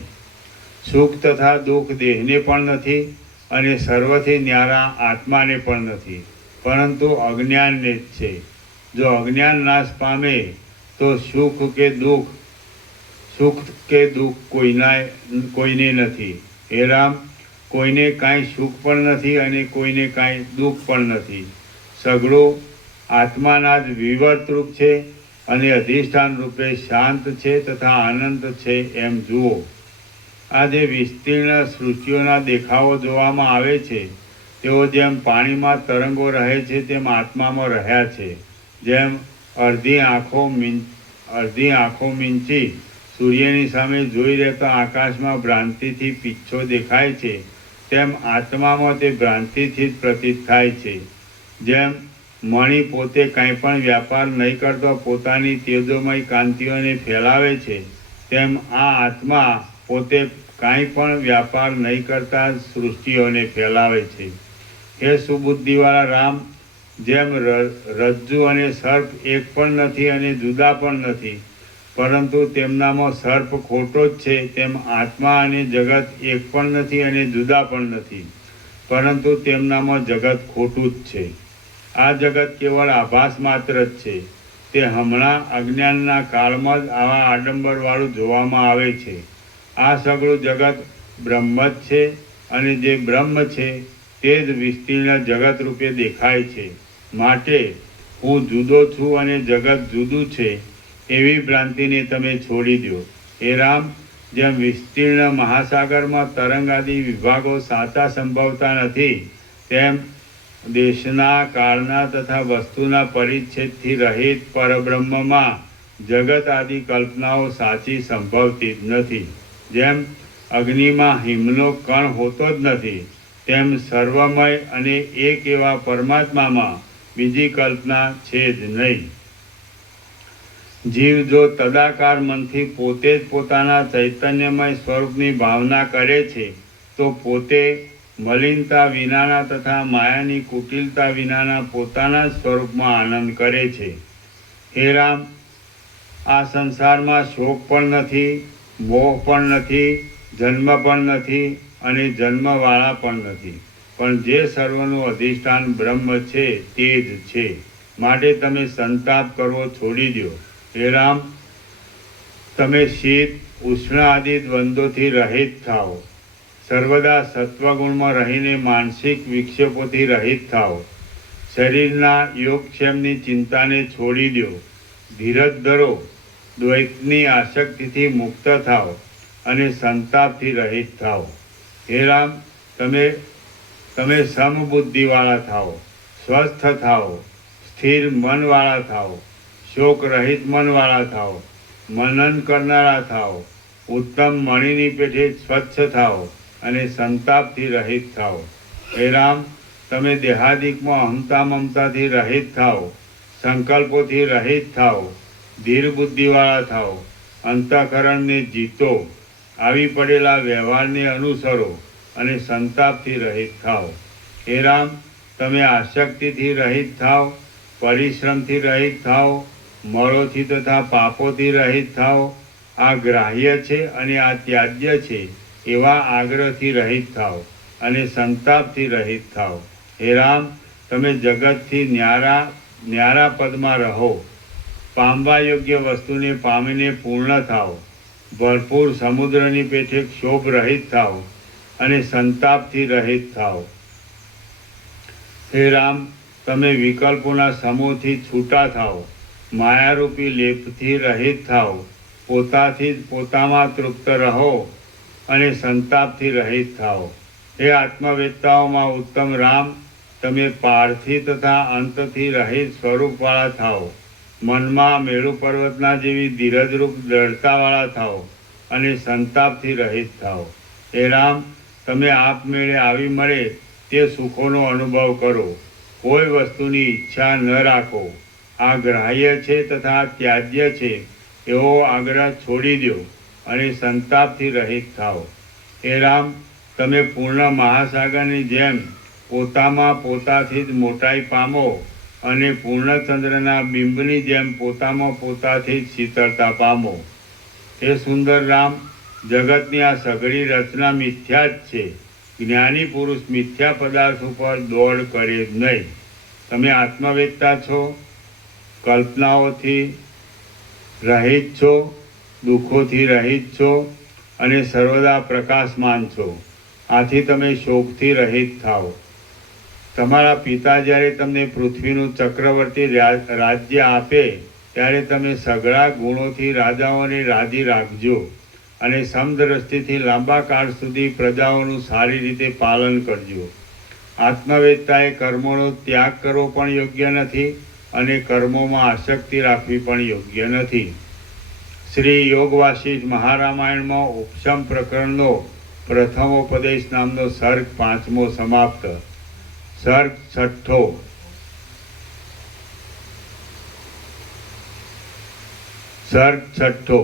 સુખ તથા દુઃખ દેહને પણ નથી અને સર્વથી ન્યારા આત્માને પણ નથી, પરંતુ અજ્ઞાનને જ છે. જો અજ્ઞાન નાશ પામે તો સુખ કે દુઃખ કોઈને નથી. હે રામ, કોઈને કાંઈ સુખ પણ નથી અને કોઈને કાંઈ દુઃખ પણ નથી. સઘળું આત્માના જ વિવર્તરૂપ છે અને અધિષ્ઠાન રૂપે શાંત છે તથા અનંત છે એમ જુઓ. આ જે વિસ્તીર્ણ સૃષ્ટિઓના દેખાવો જોવામાં આવે છે તેઓ જેમ પાણીમાં તરંગો રહે છે તેમ આત્મામાં રહ્યા છે. જેમ અડધી આંખો મીંચી સૂર્યની સામે જોઈ રહેતા આકાશમાં ભ્રાંતિથી પીછો દેખાય છે તેમ આત્મામાં તે ભ્રાંતિથી જ પ્રતીત થાય છે. જેમ મણિ પોતે કંઈ પણ વ્યાપાર નહીં કરતો પોતાની તેજોમય કાંતિઓને ફેલાવે છે તેમ આ આત્મા પોતે કાંઈ પણ વ્યાપાર નહીં કરતા સૃષ્ટિઓને ફેલાવે છે. હે સુબુદ્ધિવાળા રામ, જેમ રજ્જુ અને સર્પ એક પણ નથી અને જુદા પણ નથી, પરંતુ તેમનામાં સર્પ ખોટો જ છે, તેમ આત્મા અને જગત એક પણ નથી અને જુદા પણ નથી, પરંતુ તેમનામાં જગત ખોટું જ છે. આ જગત કેવળ આભાસ માત્ર જ છે. તે હમણાં અજ્ઞાનના કાળમાં જ આવા આડંબરવાળું જોવામાં આવે છે. આ સગળું જગત બ્રહ્મ જ છે અને જે બ્રહ્મ છે તે જ વિસ્તીર્ણ જગત રૂપે દેખાય છે. માટે હું જુદો છું અને જગત જુદું છે એવી ભ્રાંતિને તમે છોડી દો. હે રામ, જેમ વિસ્તીર્ણ મહાસાગરમાં તરંગાદી વિભાગો સાચા સંભવતા નથી તેમ દેશના, કાળના તથા વસ્તુના પરિચ્છેદથી રહિત પરબ્રહ્મમાં જગત આદિ કલ્પનાઓ સાચી સંભવતી જ નથી. જેમ અગ્નિમાં હિમનો કણ હોતો જ નથી તેમ સર્વમય અને એક એવા પરમાત્મામાં બીજી કલ્પના છે જ નહીં. જીવ જો તદાકાર મનથી પોતે જ પોતાના ચૈતન્યમય સ્વરૂપની ભાવના કરે છે તો પોતે મલિનતા વિનાના તથા માયાની કુટિલતા વિનાના પોતાના સ્વરૂપમાં આનંદ કરે છે. હે રામ, આ સંસારમાં શોક પણ નથી, મોહ પણ નથી, જન્મ પણ નથી અને જન્મવાળા પણ નથી, પણ જે સર્વનું અધિષ્ઠાન બ્રહ્મ છે તે જ છે. માટે તમે સંતાપ કરવો છોડી દો. હે રામ, તમે શીત, ઉષ્ણ આદિ દ્વંદ્વોથી રહિત થાઓ. સર્વદા સત્વગુણમાં રહીને માનસિક વિક્ષેપોથી રહિત થાઓ. શરીરના યોગક્ષેમની ચિંતાને છોડી દો. ધીરજ ધરો, દ્વૈતની આસક્તિથી મુક્ત થાઓ અને સંતાપથી રહિત થાઓ. હે રામ, તમે સમબુદ્ધિવાળા થાઓ, સ્વસ્થ થાઓ, સ્થિર મનવાળા થાઓ, શોક રહિત મનવાળા થાઓ, મનન કરનારા થાઓ, ઉત્તમ મણિની પેઠે સ્વચ્છ થાઓ અને સંતાપથી રહિત થાઓ. હે રામ, તમે દેહાદિકમાં અહંતા મમતાથી રહિત થાઓ, સંકલ્પોથી રહિત થાઓ, ધીર બુદ્ધિવાળા થાઓ, અંતઃકરણને જીતો, આવી પડેલા વ્યવહારને અનુસરો અને સંતાપથી રહિત થાઓ. હે રામ, તમે આસક્તિથી રહિત થાઓ, પરિશ્રમથી રહિત થાઓ, મળોથી તથા પાપોથી રહિત થાઓ. આ ગ્રાહ્ય છે અને આ ત્યાજ્ય છે એવા આગ્રહથી રહિત થાઓ અને સંતાપથી રહિત થાઓ. હે રામ, તમે જગતથી ન્યારા પદમાં રહો. પામવા યોગ્ય વસ્તુને પામીને પૂર્ણ થાઓ. ભરપૂર સમુદ્રની પેઠે ક્ષોભ રહિત થાઓ અને સંતાપથી રહિત થાઓ. હે રામ, તમે વિકલ્પોના સમૂહથી છૂટા થાઓ. માયારૂપી લેપથી રહિત થાઓ. પોતાથી જ પોતામાં તૃપ્ત રહો અને સંતાપથી રહિત થાઓ. હે આત્મવેત્તાઓમાં ઉત્તમ રામ, તમે પારથી તથા અંતથી રહિત સ્વરૂપવાળા થાઓ. મનમાં મેરુ પર્વતના જેવી ધીરજરૂપ દ્રઢતાવાળા થાઓ અને સંતાપથી રહિત થાઓ. હે રામ, તમે આપમેળે આવી મળે તે સુખોનો અનુભવ કરો. કોઈ વસ્તુની ઈચ્છા ન રાખો. આ ગ્રાહ્ય છે તથા ત્યાજ્ય છે એવો આગ્રહ છોડી દો અને સંતાપથી રહિત થાઓ. હે રામ, તમે પૂર્ણ મહાસાગરની જેમ પોતામાં પોતાથી જ મોટાઈ પામો અને પૂર્ણચંદ્રના બિંબની જેમ પોતામાં પોતાથી જ શીતળતા પામો. હે સુંદર રામ, જગતની આ સઘળી રચના મિથ્યા જ છે. જ્ઞાની પુરુષ મિથ્યા પદાર્થ ઉપર દોડ કરે જ નહીં. તમે આત્મવેત્તા છો, કલ્પનાઓથી રહિત છો, દુઃખોથી રહિત છો અને સર્વદા પ્રકાશમાન છો. આથી તમે શોકથી રહિત થાઓ. તમારા પિતા જ્યારે તમને પૃથ્વીનું ચક્રવર્તી રાજ્ય આપે ત્યારે તમે સઘળા ગુણોથી રાજાઓને રાજી રાખજો અને સમદ્રષ્ટિથી લાંબા કાળ સુધી પ્રજાઓનું સારી રીતે પાલન કરજો. આત્મવેદતાએ કર્મોનો ત્યાગ કરવો પણ યોગ્ય નથી અને કર્મોમાં આસક્તિ રાખવી પણ યોગ્ય નથી. શ્રી યોગ વાસિષ્ઠ મહારામાયણમાં ઉપશમ પ્રકરણનો પ્રથમોપદેશ નામનો સર્ગ 5મો સમાપ્ત. સર્ગ 6. સર્ગ 6.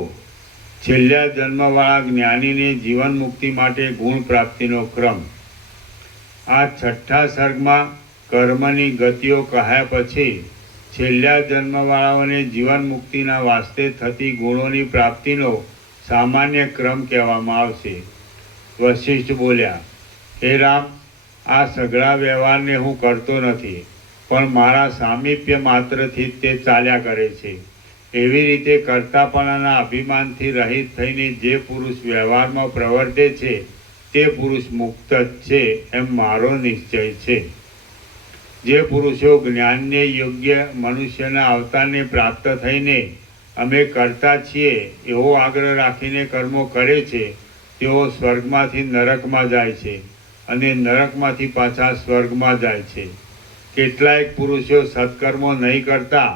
છેલ્લા જન્મવાળા જ્ઞાનીને જીવન મુક્તિ માટે ગુણ પ્રાપ્તિનો ક્રમ. આ 6થા સર્ગમાં કર્મની ગતિઓ કહ્યા પછી છેલ્લા જન્મવાળાઓને જીવન મુક્તિના વાસ્તે થતી ગુણોની પ્રાપ્તિનો સામાન્ય ક્રમ કહેવામાં આવશે. વશિષ્ઠ બોલ્યા, હે રામ, આ સઘળા વ્યવહારને હું કરતો નથી, પણ મારા સામીપ્ય માત્રથી જ તે ચાલ્યા કરે છે. એવી રીતે કર્તાપણાના અભિમાનથી રહિત થઈને જે પુરુષ વ્યવહારમાં પ્રવર્તે છે તે પુરુષ મુક્ત જ છે એમ મારો નિશ્ચય છે. જે પુરુષો જ્ઞાનને યોગ્ય મનુષ્યના અવતારને પ્રાપ્ત થઈને અમે કરતા છીએ એવો આગ્રહ રાખીને કર્મો કરે છે તેઓ સ્વર્ગમાંથી નરકમાં જાય છે અને નરકમાંથી પાછા સ્વર્ગમાં જાય છે. કેટલાયક પુરુષો સત્કર્મો નહીં કરતા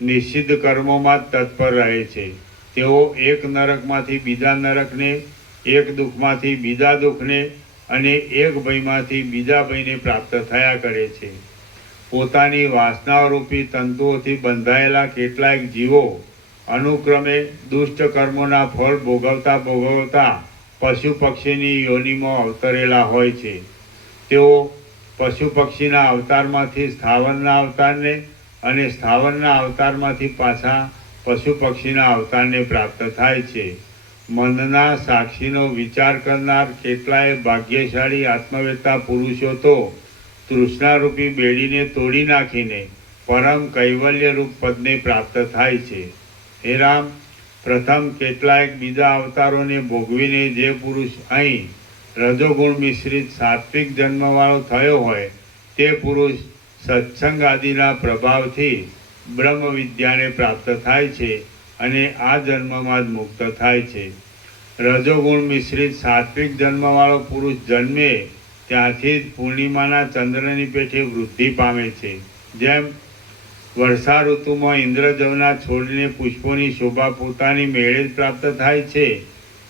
નિષિદ્ધ કર્મોમાં જ તત્પર રહે છે. તેઓ એક નરકમાંથી બીજા નરકને, એક દુઃખમાંથી બીજા દુઃખને અને એક ભયમાંથી બીજા ભયને પ્રાપ્ત થયા કરે છે. પોતાની વાસનારૂપી તંતુઓથી બંધાયેલા કેટલાક જીવો અનુક્રમે દુષ્ટ કર્મોના ફળ ભોગવતા પશુ પક્ષીની યોનિમાં અવતરેલા હોય છે. તેઓ પશુ પક્ષીના અવતારમાંથી સ્થાવરના અવતારને અને સ્થાવરના અવતારમાંથી પાછા પશુ પક્ષીના અવતારને પ્રાપ્ત થાય છે. મનના સાક્ષીનો વિચાર કરનાર કેટલાય ભાગ્યશાળી આત્મવેત્તા પુરુષો તો તૃષ્ણારૂપી બેડીને તોડી નાખીને પરમ કૈવલ્યરૂપ પદને પ્રાપ્ત થાય છે. હે રામ, પ્રથમ કેટલાયક બીજા અવતારોને ભોગવીને જે પુરુષ અહીં રજોગુણ મિશ્રિત સાત્વિક જન્મવાળો થયો હોય તે પુરુષ સત્સંગ આદિના પ્રભાવથી બ્રહ્મ વિદ્યાને પ્રાપ્ત થાય છે અને આ જન્મમાં જ મુક્ત થાય છે. રજોગુણ મિશ્રિત સાત્વિક જન્મવાળો પુરુષ જન્મે ત્યાંથી જ પૂર્ણિમાના ચંદ્રની પેઠે વૃદ્ધિ પામે છે. જેમ વર્ષા ઋતુમાં ઇન્દ્રજવના છોડને પુષ્પોની શોભા પોતાની મેળે જ પ્રાપ્ત થાય છે,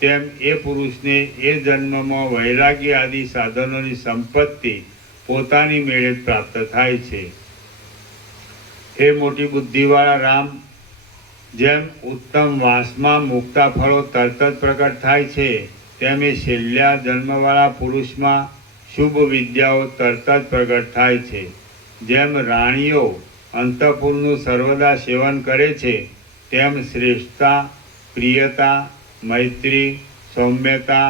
તેમ એ પુરુષને એ જન્મમાં વૈરાગ્ય આદિ સાધનોની સંપત્તિ પોતાની મેળે જ પ્રાપ્ત થાય છે. હે મોટી બુદ્ધિવાળા રામ, જેમ ઉત્તમ વાસમાં મુક્તા ફળો તરત જ પ્રકટ થાય છે તેમ એ છેલ્લા જન્મવાળા પુરુષમાં શુભ વિદ્યાઓ તરત જ પ્રગટ થાય છે. જેમ રાણીઓ અંતઃપુરનું સર્વદા સેવન કરે છે તેમ શ્રેષ્ઠતા, પ્રિયતા, મૈત્રી, સૌમ્યતા,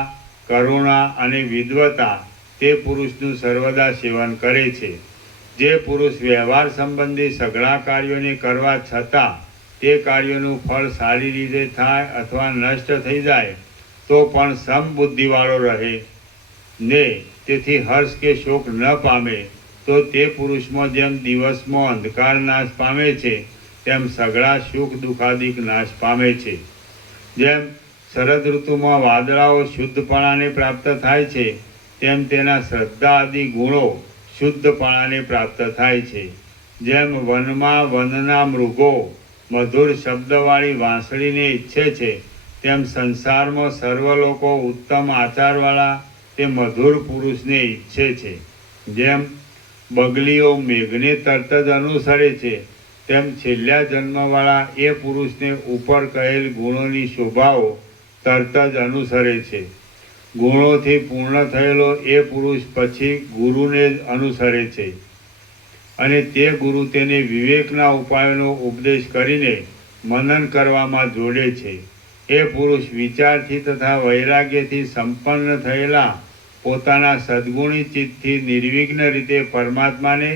કરુણા અને વિદ્વતા તે પુરુષનું સર્વદા સેવન કરે છે. જે પુરુષ વ્યવહાર સંબંધી સઘળા કાર્યોને કરવા છતાં તે કાર્યોનું ફળ સારી રીતે થાય અથવા નષ્ટ થઈ જાય તો પણ સમબુદ્ધિવાળો રહે ને તેથી હર્ષ કે શોક ન પામે, તો તે પુરુષમાં જેમ દિવસમાં અંધકાર નાશ પામે છે તેમ સઘળા સુખ દુઃખાદિક નાશ પામે છે. જેમ શરદ ઋતુમાં વાદળાઓ શુદ્ધપણાને પ્રાપ્ત થાય છે તેમ તેના શ્રદ્ધા આદિ ગુણો શુદ્ધપણાને પ્રાપ્ત થાય છે. જેમ વનમાં વનના મૃગો મધુર શબ્દવાળી વાંસળીને ઈચ્છે છે તેમ સંસારમાં સર્વ લોકો ઉત્તમ આચારવાળા તે મધુર પુરુષને ઈચ્છે છે. જેમ બગલીઓ મેઘને તરત જ અનુસરે છે તેમ છેલ્લા જન્મવાળા એ પુરુષને ઉપર કહેલ ગુણોની શોભાઓ તરત જ અનુસરે છે. ગુણોથી પૂર્ણ થયેલો એ પુરુષ પછી ગુરુને જ અનુસરે છે અને તે ગુરુ તેને વિવેકના ઉપાયોનો ઉપદેશ કરીને મનન કરવામાં જોડે છે. એ પુરુષ વિચારથી તથા વૈરાગ્યથી સંપન્ન થયેલા પોતાના સદ્ગુણી ચિત્તથી નિર્વિઘ્ન રીતે પરમાત્માને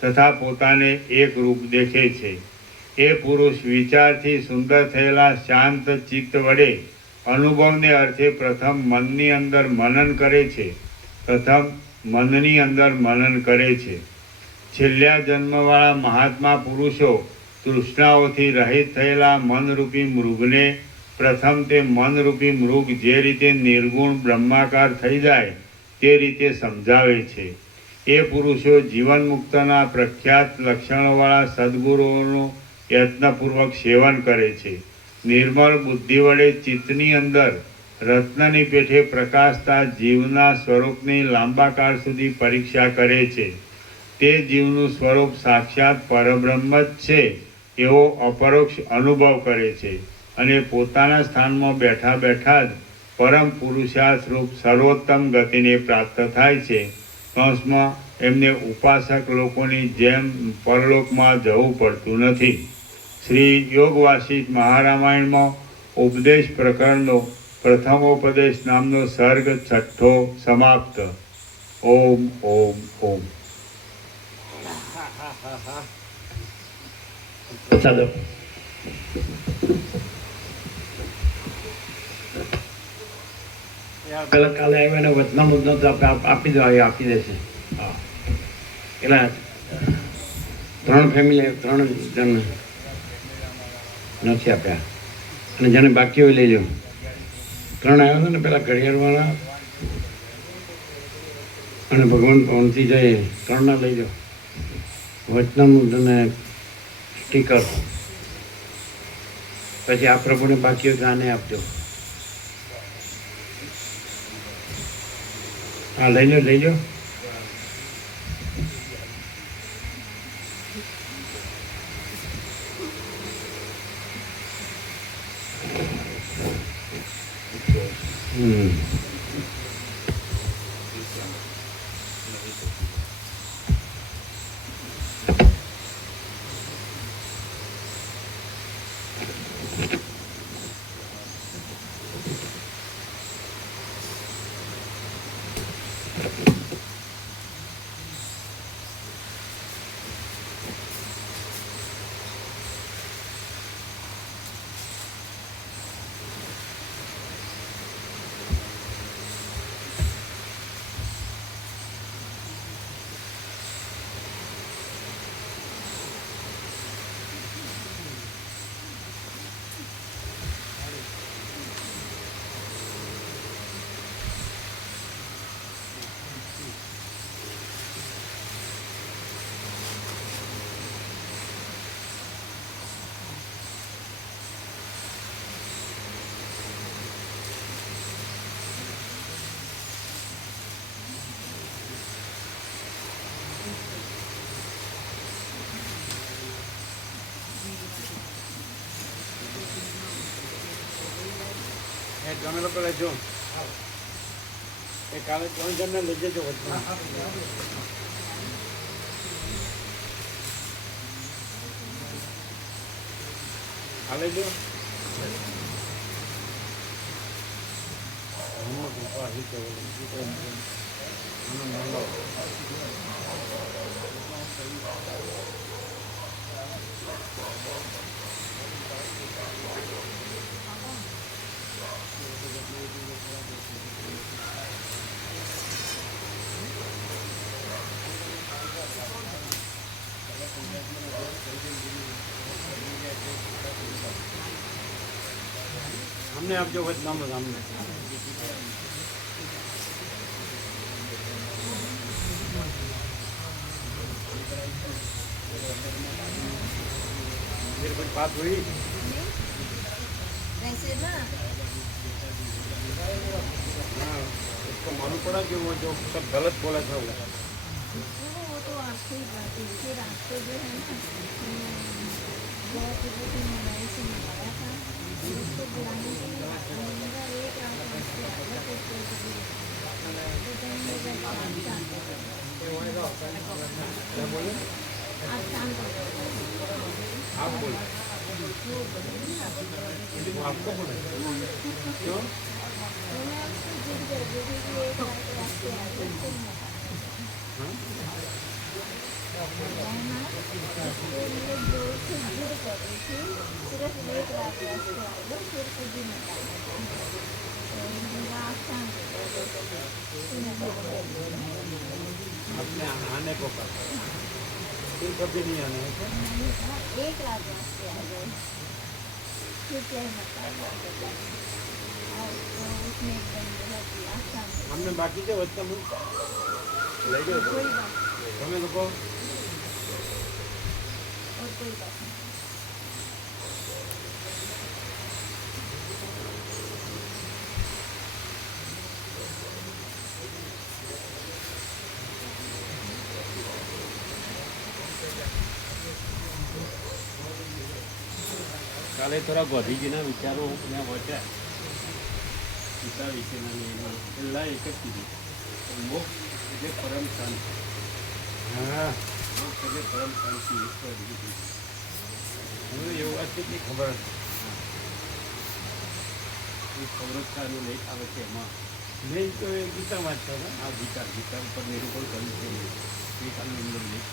તથા પોતાને એક રૂપ દેખે છે. એ પુરુષ વિચારથી સુંદર થયેલા શાંત ચિત્ત વડે અનુભવને અર્થે પ્રથમ મનની અંદર મનન કરે છે. છેલ્લા જન્મવાળા મહાત્મા પુરુષો તૃષ્ણાઓથી રહિત થયેલા મનરૂપી મૃગને પ્રથમ તે મનરૂપી મૃગ જે રીતે નિર્ગુણ બ્રહ્માકાર થઈ જાય તે રીતે સમજાવે છે. એ પુરુષો જીવન મુક્તના પ્રખ્યાત લક્ષણોવાળા સદ્ગુરુઓનું યત્નપૂર્વક સેવન કરે છે. નિર્મળ બુદ્ધિ વડે ચિત્તની અંદર રત્નની પેઠે પ્રકાશતા જીવના સ્વરૂપની લાંબા કાળ સુધી પરીક્ષા કરે છે. તે જીવનું સ્વરૂપ સાક્ષાત પરબ્રહ્મ જ છે એવો અપરોક્ષ અનુભવ કરે છે અને પોતાના સ્થાનમાં બેઠા બેઠા જ પરમ પુરુષાર્થ રૂપ સર્વોત્તમ ગતિને પ્રાપ્ત થાય છે. કૌંસમાં એમને ઉપાસક લોકોની જેમ પરલોકમાં જવું પડતું નથી. શ્રી યોગ વાસિષ્ઠ મહારામાયણમાં ઉપદેશ પ્રકરણનો પ્રથમોપદેશ નામનો સર્ગ છઠ્ઠો સમાપ્ત. ઓમ ઓમ ઓમ. ચાલો પેલા કાલે આવ્યા ને વચના મુદ્દો તો આપી દો, આપી દેશે. હા, પેલા 3 ફેમિલી 3 જણ નથી આપ્યા અને જેને બાકી હોય લઈ લો. 3 આવ્યા હતા ને પેલા ઘડિયાળવાળા અને ભગવાન પવનથી જાય 3ના લઈ લો. વચના મુદ્દાને સ્ટીકર પછી આ પ્રભુને બાકી હોય તો આને આપજો. હા લઈ લો લઈ લો. તમે લોકો લેજો એ કાલે 3 જણને લઈ જજો વચમાં. આ લઈ લો. અમને આપજો વચનામૃત અમને. फिर कुछ बात हुई ऐसे ना हाँ, उसको मालूम पड़ा कि वो जो सब गलत बोला था वो वो तो आपको ही बात है. फिर आपको जो है ना बहुत ही मोबाइल से मंगाया था उसको बुलाने के लिए मेरा एक रात वास्ते आया तो क्या बोले आप शाम को आप बोले आपको बोले क्यों मैं उसको जिद कर दी थी कि एक रात वास्ते आया तो हाँ? तो मेरे दोस्त से जिद कर रही थी सिर्फ एक रात वास्ते आया फिर कुछ भी मत आना तो मेरा आप शाम अपने आने को कर फिर कभी नहीं आने है क्या? एक रात वास्ते आ गए फिर क्या है बताया और तो उसमें एकदम बहुत ही आसान है। અમને બાકી છે વચ્ચે લઈ ગયો તો कोई बात તમે લોકો और कोई बात नहीं। કાલે થોડા ગાંધીજીના વિચારો મેં વાંચ્યા ગીતા વિશેના નિયમો પહેલાં એક જ કીધું મોક્ષ એટલે પરમ શાંતિ. હા મોક્ષ એટલે પરમ શાંતિ મને એવું વાત છે કે ખબર એ ખબરસ્તાનું લેખ આવે છે એમાં નહીં તો એ ગીતા વાંચતા હતા. આ ગીતા ઉપર નિરૂપણ કર્યું છે ગઈકાલની અંદર લેખ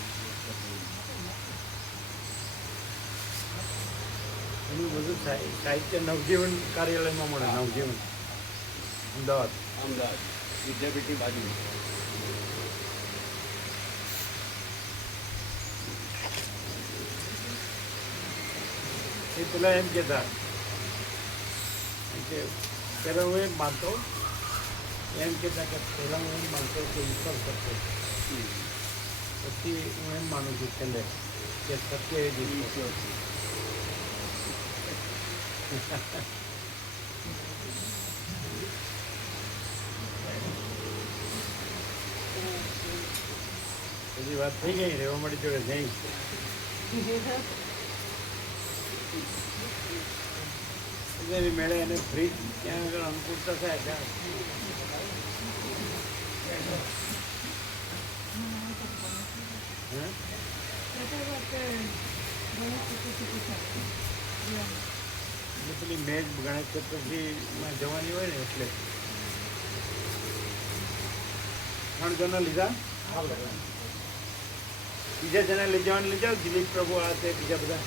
એનું બધું સાહિત્ય નવજીવન કાર્યાલયમાં મળે. નવજીવન અમદાવાદ વિદ્યાપીઠની બાજુ. એ પેલા એમ કહેતા કે પહેલાં હું એમ માનતો એમ કહેતા કે પહેલાં હું એમ માનતો કે ઈશ્વર સત્ય પછી હું એમ માનું છું છેલ્લે કે સત્ય એ જ ઈશ્વર છે. બધી વાત થઈ ગઈ રેવા મળી જોડે જઈ એટલે મેળે એને ફ્રી ત્યાં આગળ અનુકૂળતા થાય ત્યાં प्रथा बात गणेश चतुर्थी पूछा એટલે પેલી મેઘ ગણેશ ચતુર્થીમાં જવાની હોય ને એટલે 3 જણા લીધા બીજા જણા લઈ જવાને લઈ જાઓ. દિલીપ પ્રભુ આ તે બીજા બધા